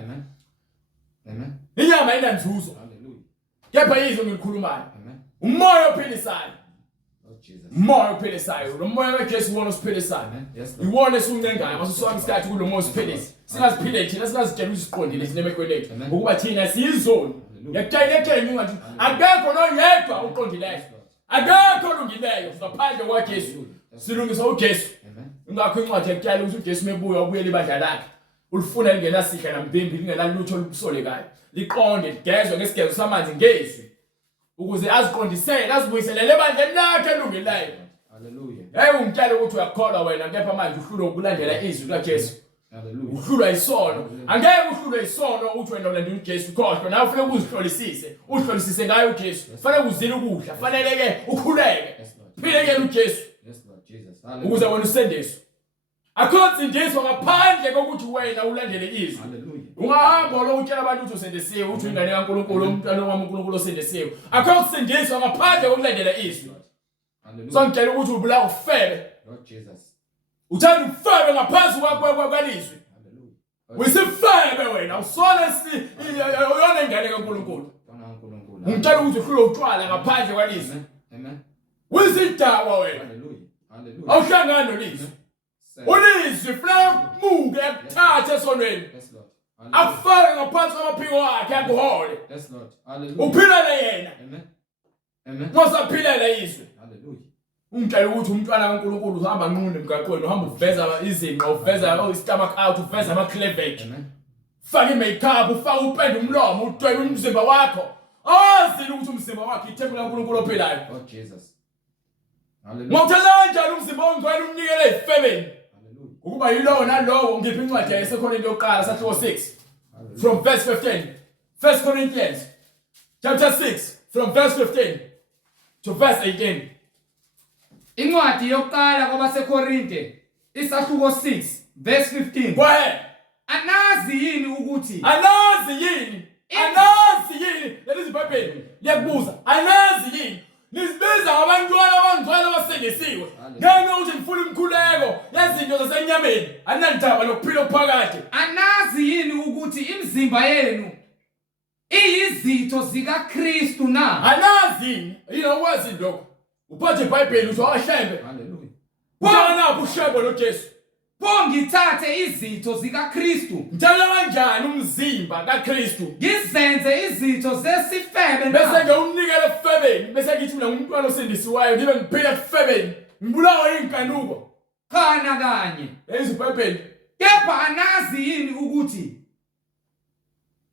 inyama inanzuzo kepha yizwe ngilikhulumayo umoya ophilisayo umoya ophilisayo lo moya kaJesu wona osiphilisayo iwona esuncengayo masosonke isikhathi kulo moya osiphilisa singaziphile thina singazitshela isiqondile sinemekweni lethu ngokuba thina siyizoni yakutshela ngathi akekho noyedwa oqondileyo akekho olungileyo ngaphandle kwaJesu silungisa uJesu ingakho incwadi ekutyala ukuthi uJesu mebuya ubuyela ibandla lakhe ulifuna lingena sihle nambimbi lingenalutho olusolekayo liqonde ligezwe ngesigezo samanzi ngezwi ukuze aziqondisele azibuyisele lebandla lakhe elungileyo. Hallelujah. Hey umtshela ukuthi uyakholwa wena kepha manje uhlulwa ukulandela izwi laJesu. Hallelujah. Uhlulwa isono. Angeke uhlulwe isono uthi wena ulandela uJesu kodwa nawe ufike uzihlolisise. Uhlolisise ngayo uJesu. Fanele uzile ukudla. Fanele ke ukhuleke. Phileke uJesu. Yes Lord Jesus. Hallelujah. Ukuze wena usendiswe. Akho sindiswa ngaphandle kokuthi wena ulandele izwi. Hallelujah. Ungahamba lo utshela abantu ukuthi usendisiwe uthi ingane kaNkulunkulu umntwana kaNkulunkulu osendisiwe. Akho sindiswa ngaphandle kokulandela izwi. So ngicela ukuthi ubulawa ufebe. Lord Jesus. Uthanda ufebe ngaphansi kwalizwi. Wisifebe wena usona uyona ingane kaNkulunkulu. Ngicela ukuthi uhlule utshwala ngaphandle kwalizwi. Amen. Wisidawa wena. Hallelujah. Hallelujah. Awuhlangana nolizwi. Ulizwi flamuke ekuthathe esonweni. Yes Lord. Akufake ngaphansi kwamaphiko wakhe akuhole. Yes Lord. Hallelujah. Uphilele yena. Amen. Amen. Mosaphilele izwi. Hallelujah. Ungitshela ukuthi umntwana kaNkulunkulu uhamba nqunu emgaqweni uhamba uveza izinqa uveza istomach out uveza ama cleavage. Amen. Faka imakeup ufaka upenda umlomo udwebe umzimba wakho. Azile ukuthi umzimba wakhe ithempeli kaNkulunkulu ophilayo. Lord Jesus. Hallelujah. Ngokuthela kanjani umzimba ongcwele umnikele ezifebeni. Hallelujah. Ukuba yilowo nalowo ngiphi incwadi yaseKorinte yokuqala sathi 6 from verse 15. 1 Corinthians chapter 6 from verse 15 to verse 18. Incwadi yokuqala kwabaseKorinte isahluko 6 verse 15. Go ahead. Anazi yini ukuthi Anazi yini lezi iBhayibheli liyakubuza anazi yini nisibiza abantwana abangcwele abasengisiwe ngenxa ukuthi ngifuna imkhuleko yezinto zasenyameni anandaba lokuphila okuphakade. anazi yini ukuthi imizimba yenu iyizitho zikaKristu na? Anazi yini wazi lokho uphathe iBhayibheli uthi awahlembe. Hallelujah. Wona ushebo loJesu. Pho ngithathe izitho zikaKristu Ngithatha kanjani umzimba kaKristu ngizenze izitho zesifebe bese ngiyumnikele efebeni bese ngithi mina ngumntwana osindisiwayo ngibe ngiphila efebeni ngibulawa inkanuko khana kanye. iBhayibheli. Kepha anazi yini ukuthi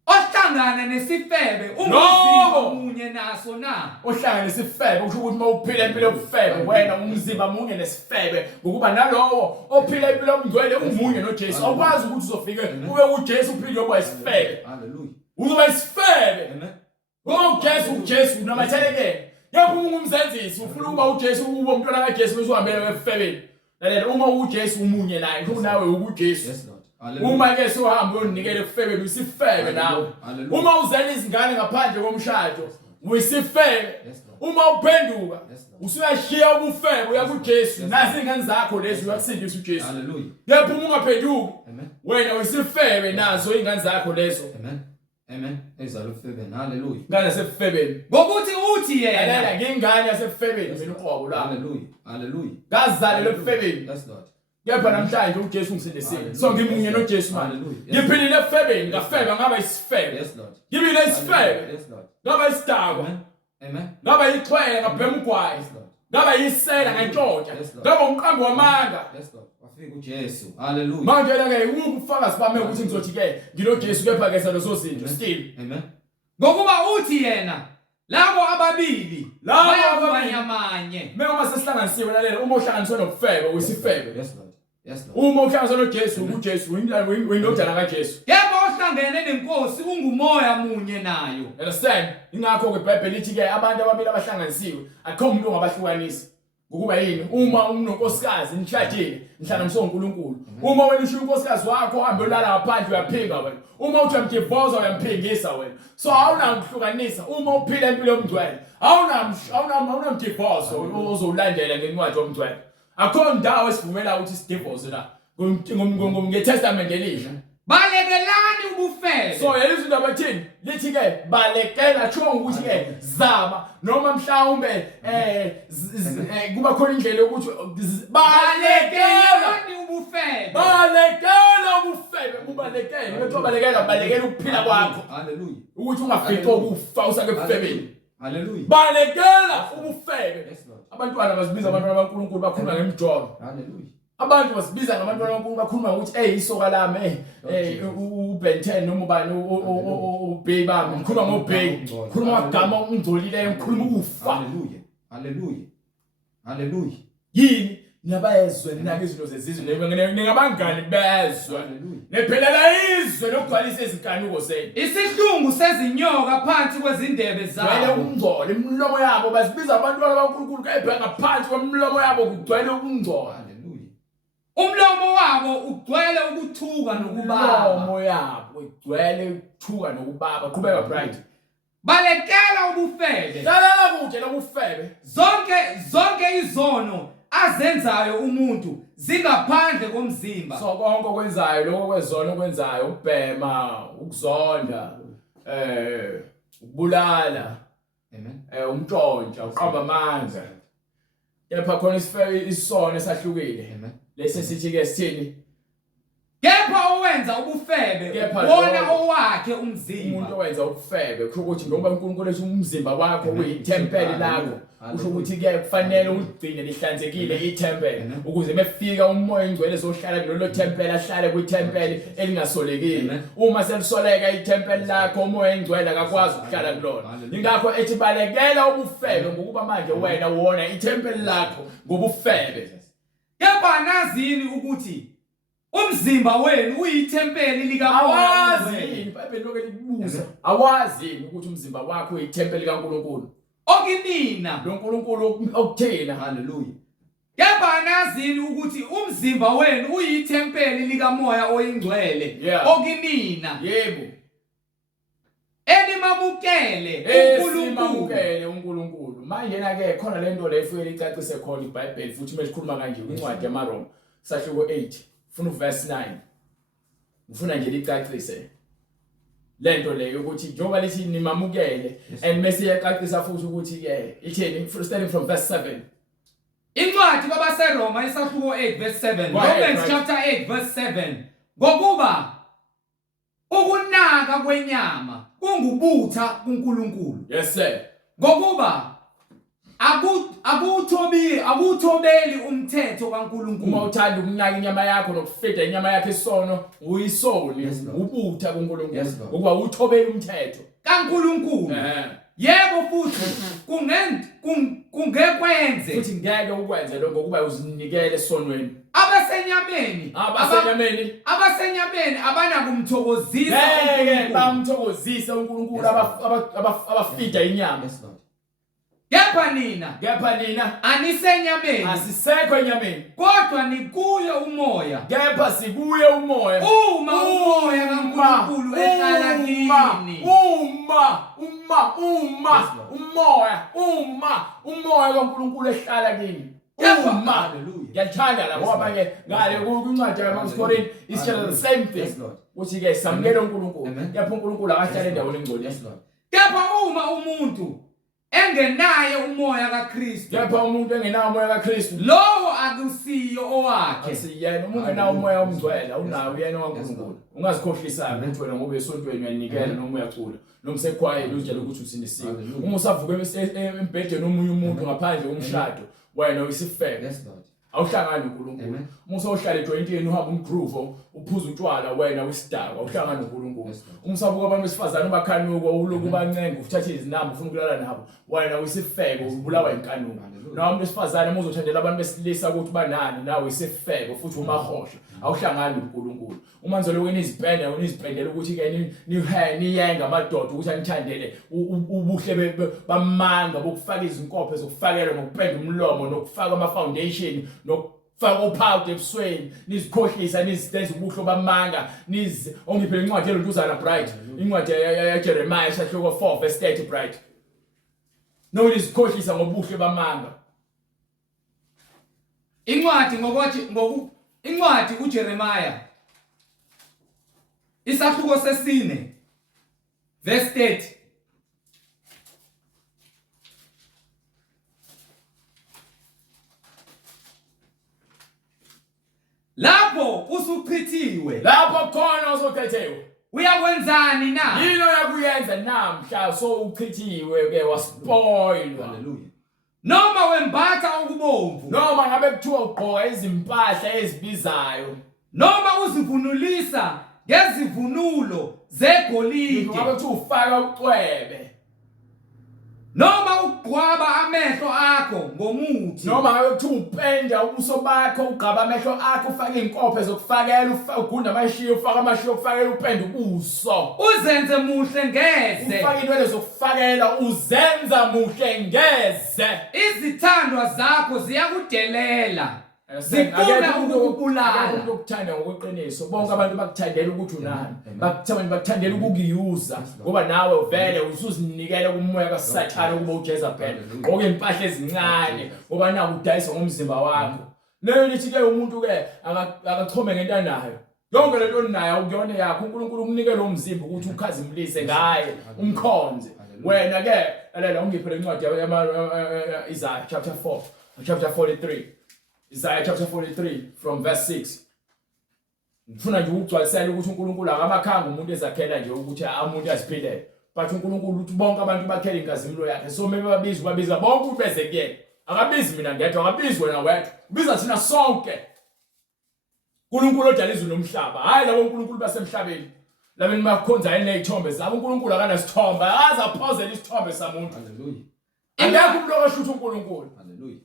ohlangana nesifebe umzimba munye naso na? Ohlangana nesifebe kusho ukuthi mawuphila impilo yobufebe wena umzimba munye nesifebe ngokuba nalowo ophila impilo yomngcwele umunye noJesu awukwazi ukuthi uzofike ube uJesu uphile yoba isifebe. Hallelujah. Uzoba isifebe. Amen. Ngoba uJesu namathelekene yebo ungumzenzisi ufuna ukuba uJesu ube umntwana kaJesu bese uhambele efebeni. Lalela uma uJesu umunye naye kusho nawe uJesu. Yes Lord. Uma ke sohamba uyonikela efebeni usifebe nawe. Uma uzela izingane ngaphandle komshado uyisifebe. Uma uphenduka usuyashiya ubufebe uya kuJesu nasi ingane zakho lezi uyakusindisa uJesu. Hallelujah. Yepha uma ungaphenduki Amen. wena uyisifebe nazo ingane zakho lezo. Amen. Amen. Ezalo ufebe. Hallelujah. Ngane sefebeni. Ngokuthi uthi yena Lalela ngingane yasefebeni mina uqobo la. Hallelujah. Hallelujah. Ngazalelwe efebeni. Yes Lord. Kepha namhlanje uJesu ungisindisile. So ngimunye noJesu manje. Ngiphilile efebeni ngafeba ngaba isifebe. Yes Lord. Ngibile isifebe. Yes Lord. Ngaba isidakwa. Amen. Ngaba ixhwele ngabhema ugwayi. Yes Lord. Ngaba yisela ngentshontsha. Ngaba umqambi wamanga. Yes Lord. Wafika uJesu. Hallelujah. Manje ke ubufakazi bami ukuthi ngizothi ke nginoJesu kepha ke lezo zinto still. Amen. Ngokuba uthi yena labo ababili bayabanyamanye. Uma sesihlanganisiwe lalela uma uhlanganiswe nobufebe wisifebe. Yes Lord. Yes Lord. Uma uhlanganiswe noJesu uJesu uyindodana kaJesu. Yebo ohlangene nenkosi ungumoya munye nayo. Understand? Ingakho ke iBhayibheli lithi ke abantu ababili abahlanganisiwe akho umuntu ongabahlukanisa. Ngokuba yini uma unonkosikazi nishadile nihlanganiswe uNkulunkulu. Uma wena ushiya unkosikazi wakho uhambe ulala ngaphandle uyaphinga wena. Uma uthi uyamdivorce uyamphingisa wena. So awunamhlukanisa uma uphila impilo yomngcwele. Awunamdivorce ozowulandela ngencwadi yomngcwele. Akho ndawo esivumela ukuthi sidivorce la. ngeTestament elisha. Balekelani ubufebe. So yelizwe indaba ethini lithi ke balekela tsho ukuthi ke zama noma mhlawumbe kuba khona indlela yokuthi balekelani ubufebe. Balekela ubufebe kubalekela bethu balekela ukuphila kwakho. Hallelujah. Ukuthi ungafiqo ukufa usake ebufebeni. Hallelujah. balekela ubufebe. Yes, Lord. Abantwana basibiza abantwana bakaNkulunkulu bakhuluma ngemijolo. Hallelujah. Abantu basibiza ngabantwana bakaNkulunkulu bakhuluma ukuthi isoka lami uBenten noma ubani uBay bami ngikhuluma ngoBay khuluma ngagama ongcolile ngikhuluma ukufa. Hallelujah. Hallelujah. Hallelujah. Yini niyabayezwe nake izinto zezizwe ningabangani bezwe. Hallelujah. Nephelela izwe lokugcwalisa izinkanuko zenu. Isihlungu sezinyoka phansi kwezindebe Wele zabo. ukungcola imlomo yabo basibiza abantwana bakaNkulunkulu kayibheka phansi kwemlomo yabo kugcwele ukungcola. Hallelujah. Umlomo wabo ugcwele ukuthuka nokubaba. Imlomo yabo igcwele ukuthuka nokubaba. Qhubeka bright. Balekela ubufebe. Dlalela kude lobufebe. Zonke izono azenzayo umuntu zingaphandle komzimba. So konke okwenzayo lokho kwezona okwenzayo ukubhema, ukuzonda, ukubulala, Amen. umntshontsha, uqamba amandla. Kepha khona isono esahlukile. Amen. Lese sithi ke sithini? Kepha owenza ubufebe Kepha wona lo- owakhe umzimba. Umuntu owenza ubufebe kusho ukuthi ngoba uNkulunkulu ethi umzimba wakho uyithempeli lakho. Kusho ukuthi ke kufanele ugcine lihlanzekile ithempeli ukuze mefika umoya engcwele ezohlala kulelo thempeli ahlale kwithempeli elingasolekile. Uma selisoleka ithempeli lakho umoya engcwele akakwazi ukuhlala kulona. Ingakho ethi balekela ubufebe ngokuba manje wena wona ithempeli lakho ngobufebe. Kepha nazini ukuthi umzimba wenu uyithempeli likaNkulunkulu. Awazi iBhayibheli lokho libuza. Awazi ukuthi umzimba wakho uyithempeli kaNkulunkulu. Okinina. Lo nkulunkulu okuthina. Hallelujah. Kepha nazini ukuthi umzimba wenu uyithempeli likaMoya oyingcwele. Yeah. Okinina. Yebo. Enimamukele uNkulunkulu. Esimamukele uNkulunkulu. Manje na ke khona lento le efike licacise khona iBhayibheli futhi manje sikhuluma kanje incwadi yaMaroma sahluko 8 ufuna uverse 9. Ufuna nje licacise lento le ukuthi njoba lithi nimamukele and mase yaqaqisa futhi ukuthi ke itheni starting from verse 7. Incwadi kwabaseRoma isahluko 8 verse 7. Romans chapter 8 verse 7. Ngokuba ukunaka kwenyama kungubutha kuNkulunkulu. Yes sir. Ngokuba akuthobeli umthetho kaNkulunkulu. Uma uthanda ukunaka inyama yakho nokufida inyama yakhe isono uyisoni Yes, Lord. ubutha kuNkulunkulu Yes, Lord. ukuba uthobele umthetho. kaNkulunkulu. Yebo futhi kungekwenze Futhi ngeke ukwenze lokho ngokuba uzinikele esonweni. abasenyameni abanakumthokozisa Ngeke uNkulunkulu. bamthokozise uNkulunkulu abafida inyama. Yes, Lord. Kepha nina Kepha nina anisenyameni asisekho enyameni kodwa nikuye umoya. kepha sikuye umoya. Uma umoya kaNkulunkulu ehlala kini. Umoya kaNkulunkulu ehlala kini. Hallelujah. Ngiyalithanda la ngoba ke ngale kwincwadi yaMaKorinte isitshela the same thing. Yes, Lord. Uthi ke samukele uNkulunkulu. Amen. Kepha uNkulunkulu akahlale endaweni engcwele. Yes, Lord. Kepha uma umuntu engenaye umoya kaKristu, Kepha umuntu engenawo umoya kaKristu lowo akusiyo owakhe. asiyena uma ungenawo umoya omngcwele unawo yena waNkulunkulu. Ungazikhohlisa ukuthi wena ngoba esontweni uyanikela noma uyacula noma sekhwayeni utshela ukuthi usinisiwe. Uma usavuka embhedeni omunye umuntu ngaphandle komshado wena uyisifebe. Yes, Lord. Awuhlangani uNkulunkulu. Uma usohlala ejointini uhamba umgroove uphuza utshwala wena wisidaka awuhlangani uNkulunkulu. Uma usabuka abantu besifazana ubakhanuko uloku bancenga uthatha izinamba ufuna ukulala nabo wena uyisifebe ubulawa inkanuko. Nawe umuntu besifazana uma uzothandela abantu besilisa ukuthi banani nawe uyisifebe futhi umahosha awuhlangani uNkulunkulu. Uma nizolokweni izipendela ukuthi ke niyenga amadoda ukuthi anithandele ubuhle bamanga bokufaka izinkophe zokufakela nokupenda umlomo nokufaka ama foundation nokufaka uphawu ebusweni nizikhohlisa nizenza ubuhlo bamanga ongiphela incwadi yelontuzana bright incwadi yaJeremiah sahluko 4 verse 30 bright. No nizikhohlisa ngobuhle bamanga. Incwadi uJeremiah isahluko sesine verse 30. Lapho usuchithiwe Lapho khona uzokhethiwe uyakwenzani na? Yini oyakuyenza namhla so uchithiwe ke waspoilwa. Hallelujah. Noma wembatha okubomvu, noma ngabe kuthiwa ugqoka izimpahla ezibizayo, noma uzivunulisa ngezivunulo zegolide, ngabe kuthiwa ufaka ucwebe, noma ugqwaba amehlo akho ngomuthi, noma ngabe kuthiwa upenda ubuso bakho, ugqaba amehlo akho, ufake inkophe zokufakela, ugunda amashiya, ufaka amashiya okufakela, upenda ubuso, uzenze muhle ngeze, ufake inwele zokufakela, uzenza muhle ngeze. Izithandwa zakho ziyakudelela, zifuna ukukubulala. Umuntu okuthanda ngokweqiniso, bonke abantu bakuthandela ukuthi unani, bakuthandela ukukuyuza, ngoba nawe vele usuzinikela kumoya kaSathane ukuba uJezebel, gqoka impahla ezincane ngoba naku udayisa ngomzimba wakho. Leyo lithi ke umuntu ke akachome ngento anayo. Yonke lento onayo ukuyona yakho, uNkulunkulu ukunikela umzimba ukuthi ukhazimlise ngaye, umkhonze. Wena ke lalela ungiphe lencwadi Isaiah chapter 4, chapter 43. Isaiah chapter 43 from verse 6. Ngifuna nje ukugcwalisela ukuthi uNkulunkulu akamakhanga umuntu ezakhela nje ukuthi umuntu asiphilele. But uNkulunkulu uthi bonke abantu bakhela inkazimulo yakhe. So mebe babiza bonke ukuthi beze kuyena. Akabizi mina ngedwa, akabizi wena wedwa. Ubiza thina sonke. uNkulunkulu odala izulu nomhlaba. Hayi labo uNkulunkulu basemhlabeni. Labeni bakhonza inezithombe zabo. uNkulunkulu akanasithombe. Azaphozela isithombe samuntu. Hallelujah. Ingakho umuntu oshutha uNkulunkulu. Hallelujah.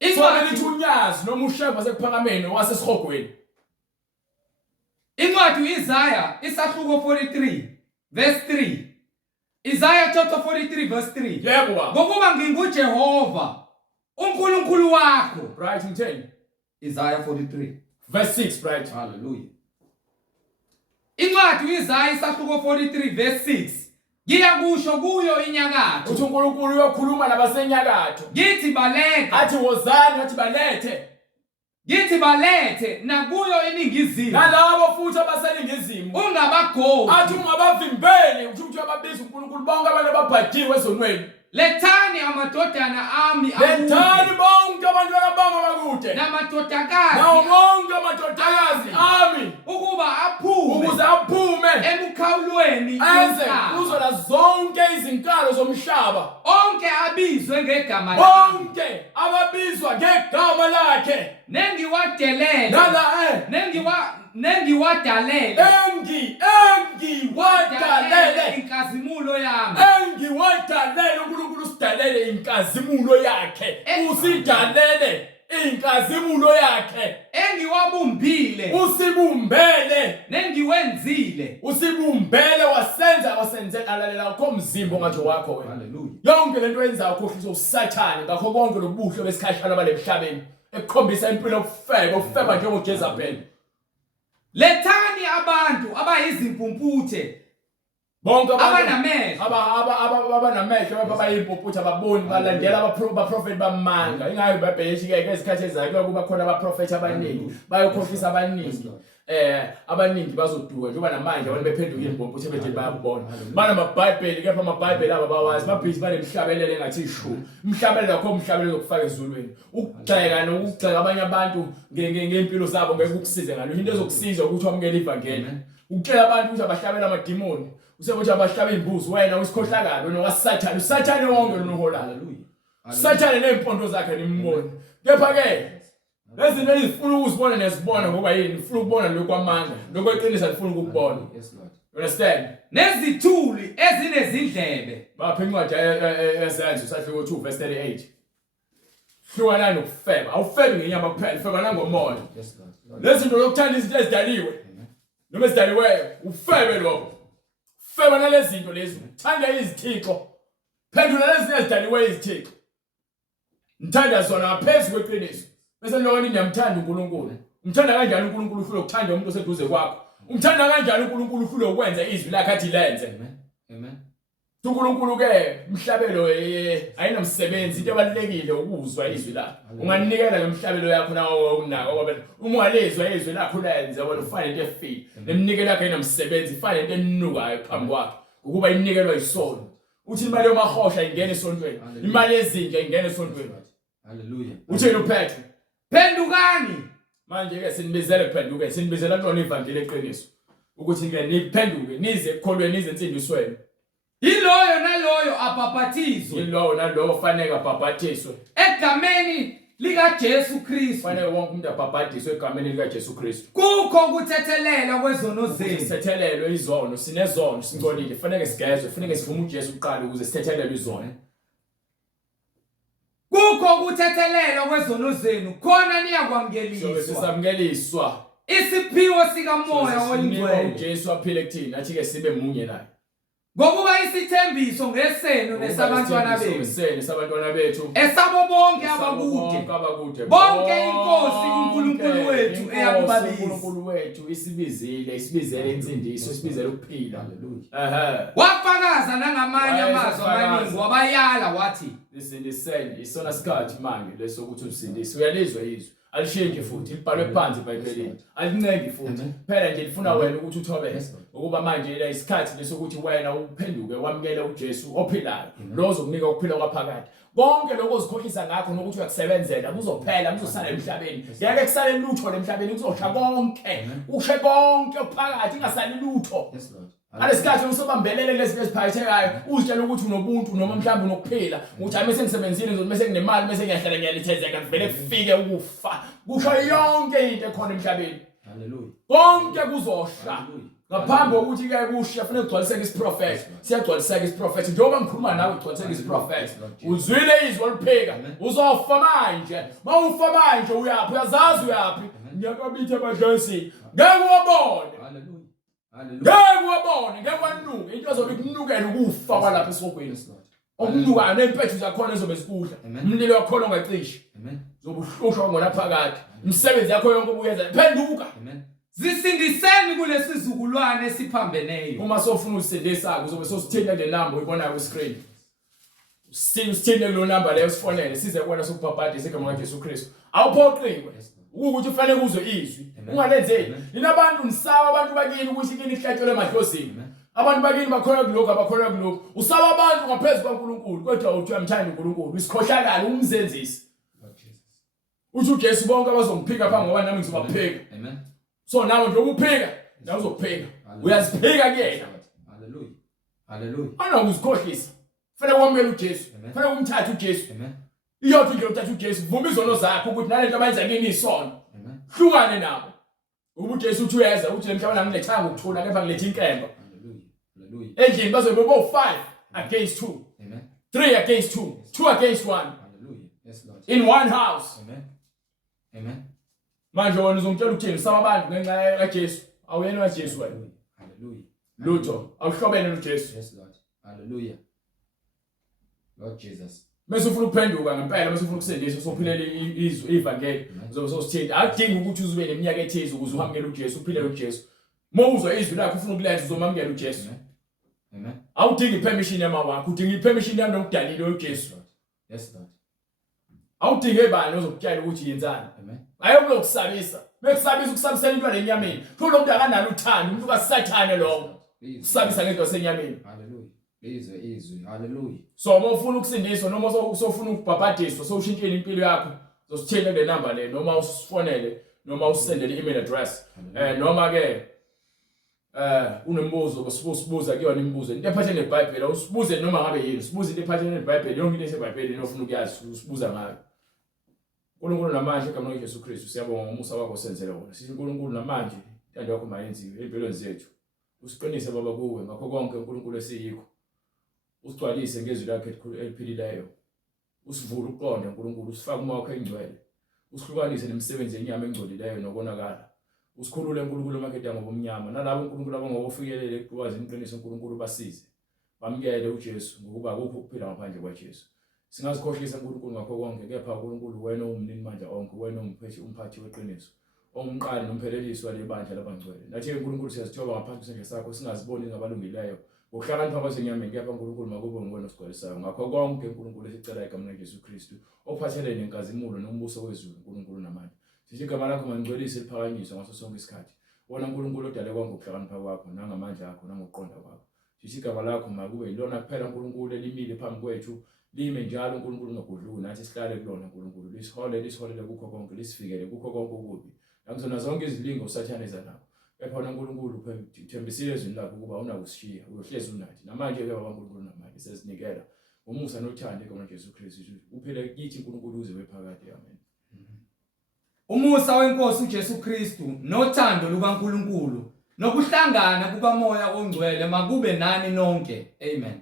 Incwadi lithi unyazi noma usheba sekuphakameni wasesihogweni. Incwadi Isaiah isahluko 43 verse 3. Isaiah chapter 43 verse 3. Yebo. Ngokuba nginguJehova uNkulunkulu wakho. Right, ngitheni? Isaiah 43 verse 6, right? Hallelujah. Incwadi Isaiah isahluko 43 verse 6. Ngiyakusho kuyo inyakatho. Uthi uNkulunkulu uyokhuluma nabasenyakatho. Ngithi balethe. Athi wozani, athi balethe. Ngithi balethe nakuyo iningizimu. Nalabo futhi abaseningizimu. Ungabagoli. Athi ungabavimbeli, uthi uyababiza uNkulunkulu bonke abantu ababhadiwe ezonweni. Lethani amadodana ami lethani bonke abantu abama bakude. Namadodakazi. Nawo bonke amadodakazi ami. Ukuba aphume. Ukuze aphume. Emukhawulweni yomhlaba. Kuzola zonke izinkalo zomhlaba. Onke abizwe ngegama lakhe. Bonke ababizwa ngegama lakhe. Nengiwadelele. Nala nengiwadalele. Engiwadalele inkazimulo yami. Engiwadalele uNkulunkulu usidalele inkazimulo yakhe. Usidalele inkazimulo yakhe. Engiwabumbile. Usibumbele. Nengiwenzile. Usibumbele wasenzela alalela akho umzimba ongathi wakho wena. Hallelujah. Yonke lento yenza ukhohlisa uSathane ngakho konke lobuhle besikhashana balemhlabeni ekukhombisa impilo ofeba njengoJezebel. Lethani abantu abayizimpumputhe. Bonke abanamehlo abanamehlo abayimpumputhe ababoni balandela abaprofeti bamanga. Ingayo babheshi ke ezikhathi ezakho kuba khona abaprofeti abaningi bayokhohlisa abaningi. Abaningi bazoduka njengoba namanje abantu bephendukile impumputhe bethe bayabona. Bana amaBhayibheli kepha amaBhayibheli ababawazi babhizi banemhlabelelo engathi ishu. Umhlabelelo akho umhlabelelo okufaka ezulwini. Ukugxeka nokugxeka abanye abantu ngempilo zabo ngeke ukusize ngalo. Into ezokusiza ukuthi wamukele ivangeli. Ukutshela abantu ukuthi abahlabela amadimoni. Usebuthi abahlaba imbuzi wena usikhohlakala wena waSathane. uSathane wonke lonohola. Hallelujah. Sathane nempondo zakhe nimbone. Kepha ke lezi zinto ezifuna ukuzibona nezibona ngoba yini ufuna ukubona lokho kwamanga lokweqinisa lifuna ukubona. Yes Lord. You understand? Nezithuli ezinezindlebe. Bapha incwadi yezenzo sahluko 2 verse 38. Hlukana nokufeba. Awufebi ngenyama kuphela, ufeba nangomoya. Yes Lord. Lezi zinto lokuthanda izinto ezidaliwe. Noma ezidaliweyo ufebe lokho. Ufeba nalezi zinto lezi. Thanda izithixo. Phendula lezi zinto ezidaliweyo izithixo. Ngithanda zona ngaphezulu kweqiniso. Bese lokho niyamthanda uNkulunkulu. Umthanda kanjani uNkulunkulu ufuna ukuthanda umuntu oseduze kwakho? Umthanda kanjani uNkulunkulu ufuna ukwenza izwi lakhe athi lenze? Amen. uNkulunkulu ke umhlabelo ayinamsebenzi, into ebalekile ukuzwa izwi lakhe. Unganikela ngemhlabelo yakho nawo unako ngoba uma ungalezwa izwi lakho lenze wena ufane into efile. Nemnikelo yakhe ayinamsebenzi, ifane into enukayo phambi kwakhe ukuba inikelwa isono. Uthi imali yomahosha ingene esontweni, imali yezinja ingene esontweni. Hallelujah. Uthini uPetru? Phendukani. Manje ke sinibizele kuphenduke, sinibizela kona ivangeli eqiniso. ukuthi ke niphenduke nize ekukholweni nize ensindisweni. Yiloyo naloyo abhaphathizwe. Yilowo nalowo fanele abhabhathiswe Egameni likaJesu Kristu. fanele wonke umuntu abhabhatiswe egameni likaJesu Kristu. Kukho ukuthethelela kwezono zenu. Sithethelelwe izono, sinezono, singcolile, fanele sigezwe, fanele sivume uJesu uqala ukuze sithethelelwe izono. Kukho ukuthethelela kwezono zenu khona niyakwamukeliswa. Sisamkeliswa Isiphiwo sikamoya oyingcwele. uJesu aphile kuthina athi ke sibe munye naye. Ngokuba isithembiso ngesenu nesabantwana bethu. Nesabantwana bethu. Esabo bonke abakude. Bonke inkosi uNkulunkulu wethu eyakubabisa. uNkulunkulu wethu isibizele insindiso, isibizele ukuphila. Haleluya. Wafakaza nangamanye amazwi amaningi wabayala wathi lisindiseni isona sikhathi manje lesokuthi usindise. Uyalizwa izwi. Alishintshe futhi libhalwe phansi eBhayibhelini. Alincenge futhi. Phela nje lifuna wena ukuthi uthobeke. Ukuba manje ila isikhathi lesokuthi wena uphenduke wamukele uJesu ophilayo. Lo ozokunika ukuphila kwaphakade. Konke lokho ozikhohlisa ngakho nokuthi uyakusebenzela kuzophela kuzosala emhlabeni. Ngeke kusale lutho lemhlabeni kuzosha konke. Ushe konke phakathi ingasali lutho. Alesikhathi usobambelele lezi eziphathekayo uzitshela ukuthi unobuntu noma mhlawumbe unokuphila uthi mase ngisebenzile ngizothi mase nginemali mase ngiyahlala ngiyalithezeka vele kufike ukufa kusho yonke into ekhona emhlabeni. Haleluya. Konke kuzosha ngaphambi kokuthi ke kusha kufanele kugcwaliseke isiprofeti. Siyagcwaliseka isiprofeti njengoba ngikhuluma nawe ugcwaliseke isiprofeti. Uzwile izwi oluphika uzofa manje. Mawufa manje uyaphi uyazazi uyaphi ngiyakabitha abadlosini ngeke ubone. Haleluya. Ngeke wabone ngeke wanuka into ezobe ikunukela ukufa kwalapha esokweni. Okunuka nempethu zakhona ezobe zikudla. Umlilo wakhona ungacishi. Amen. Zobuhlushwa ngona phakathi. Umsebenzi yakho yonke obuyenza phenduka. Amen. Zisindiseni kulesi sizukulwane esiphambeneyo. Uma sofuna usindisa uzobe sosithinta le number uyibona ku screen. Usithinte lo number leyo sifonele size kubona sokubhabhadisa igama likaJesu Kristu. Awuphoqiwe. Ukuthi ufanele kuzwe izwi. Ungalenzeli. Linabantu nisaba abantu bakini ukuthi kini ihlatshelwe emadlozini. Abantu bakini bakholwa kuloko abakholwa kuloko. Usaba abantu ngaphezulu kaNkulunkulu kodwa uthi uyamthanda uNkulunkulu. Isikhohlakala umzenzisi. Uthi uJesu bonke abazongiphika phambi ngoba nami ngizobaphika. Amen. So nawe nje ukuphika, nawe uzophika. Uyaziphika kuyena. Haleluya. Haleluya. Ana ukuzikhohlisa. Fanele wamukele uJesu. Fanele umthathe uJesu. Amen. Iyothi nje uthathe uJesu, vuma izono zakho ukuthi nalento abayenza kini isono. Amen. Hlukane nabo. uJesu uthi uyeza uthi lemhlabeni angilethanga ukuthula kepha ngilethe inkemba. Haleluya. Haleluya. Endlini bazobe bo5 against 2. Amen. 3 against 2. 2 against 1. Hallelujah. Yes Lord. In one house. Amen. Amen. Manje wona uzongitshela ukuthini usaba abantu ngenxa kaJesu. Awuyena waJesu wena. Hallelujah. Lutho awuhlobene noJesu. Yes Lord. Hallelujah. Lord Jesus. Mase ufuna ukuphenduka ngempela mase ufuna ukusindiswa sophilela ivangeli uzobe sosithinta akudingi ukuthi uzube neminyaka ethize ukuze uhamukele uJesu uphilele uJesu mawuzwa izwi lakho ufuna ukulenza uzomamukela uJesu. Amen. Awudingi permission yama wakho udinga ipermission yami nokudalile uJesu. Yes Lord. Awudingi ebani ozokutshela ukuthi yenzani. Amen. Ayokulokusabisa bekusabisa ukusabisela into lenyameni kulo muntu akanalo uthando umuntu kaSathane lo usabisa ngento yasenyameni. Hallelujah. Izwi. Hallelujah. So mawufuna ukusindiswa noma usofuna ukubhabhadiswa sowushintshela impilo yakho uzosithela le number le noma usifonele noma usendele email address noma ke unembuzo bosibuza kuyona imibuzo into ephathene neBhayibheli usibuze noma ngabe yini usibuze into ephathene neBhayibheli yonke into eseBhayibhelini ofuna ukuyazi usibuza ngayo. uNkulunkulu namanje egameni likaJesu Kristu siyabonga ngomusa wakho osenzele wona. Sithi uNkulunkulu namanje intando yakho mayenziwe empilweni zethu. Usiqinise baba kuwe ngakho konke uNkulunkulu esiyikho. Usigcwalise ngezwi lakho eliphilileyo. Usivule uqonde uNkulunkulu usifake umoya wakho engcwele. Usihlukanise nemisebenzi yenyama engcolileyo nokonakala. Usikhulule uNkulunkulu emakethe ngobumnyama nalabo uNkulunkulu abangokufikelele ekwazi iqiniso uNkulunkulu basize. Bamukele uJesu ngokuba akukho ukuphila ngaphandle kwaJesu. Singazikhohlisa uNkulunkulu ngakho konke kepha uNkulunkulu wena ungumnini manje onke wena umphathi weqiniso. Ongumqali nomphelelisi walebandla labangcwele. Nathi uNkulunkulu siyazithoba ngaphansi kwesandla sakho singaziboni ngabalungileyo. Ukuhlakanipha kwasenyameni kepha uNkulunkulu makube ngubona osigcwalisayo. Ngakho konke uNkulunkulu esicela egameni likaJesu Kristu ophathelene nenkazimulo nombuso wezulu uNkulunkulu namanje. Sithi igama lakho mangcwelise liphakanyiswe ngaso sonke isikhathi. Wona uNkulunkulu odale konke ukuhlakanipha kwakho nangamandla akho nangokuqonda kwakho. Sithi igama lakho makube yilona kuphela uNkulunkulu elimile phambi kwethu. Lime njalo uNkulunkulu ungagudluki nathi sihlale kulona uNkulunkulu. Lisiholele kukho konke lisifikele kukho konke okubi. Nakuzona zonke izilingo uSathane eza nawo. ephana uNkulunkulu uthembisile ezweni lakho ukuba unakushiya uyohlezi unathi namanje ke baba uNkulunkulu namanje sesinikela umusa nothando eGameni Jesu Kristu uphele kithi uNkulunkulu uze wephakade amen. Umusa weNkosi uJesu Kristu nothando lukaNkulunkulu nokuhlangana kukaMoya oNgcwele makube nani nonke amen.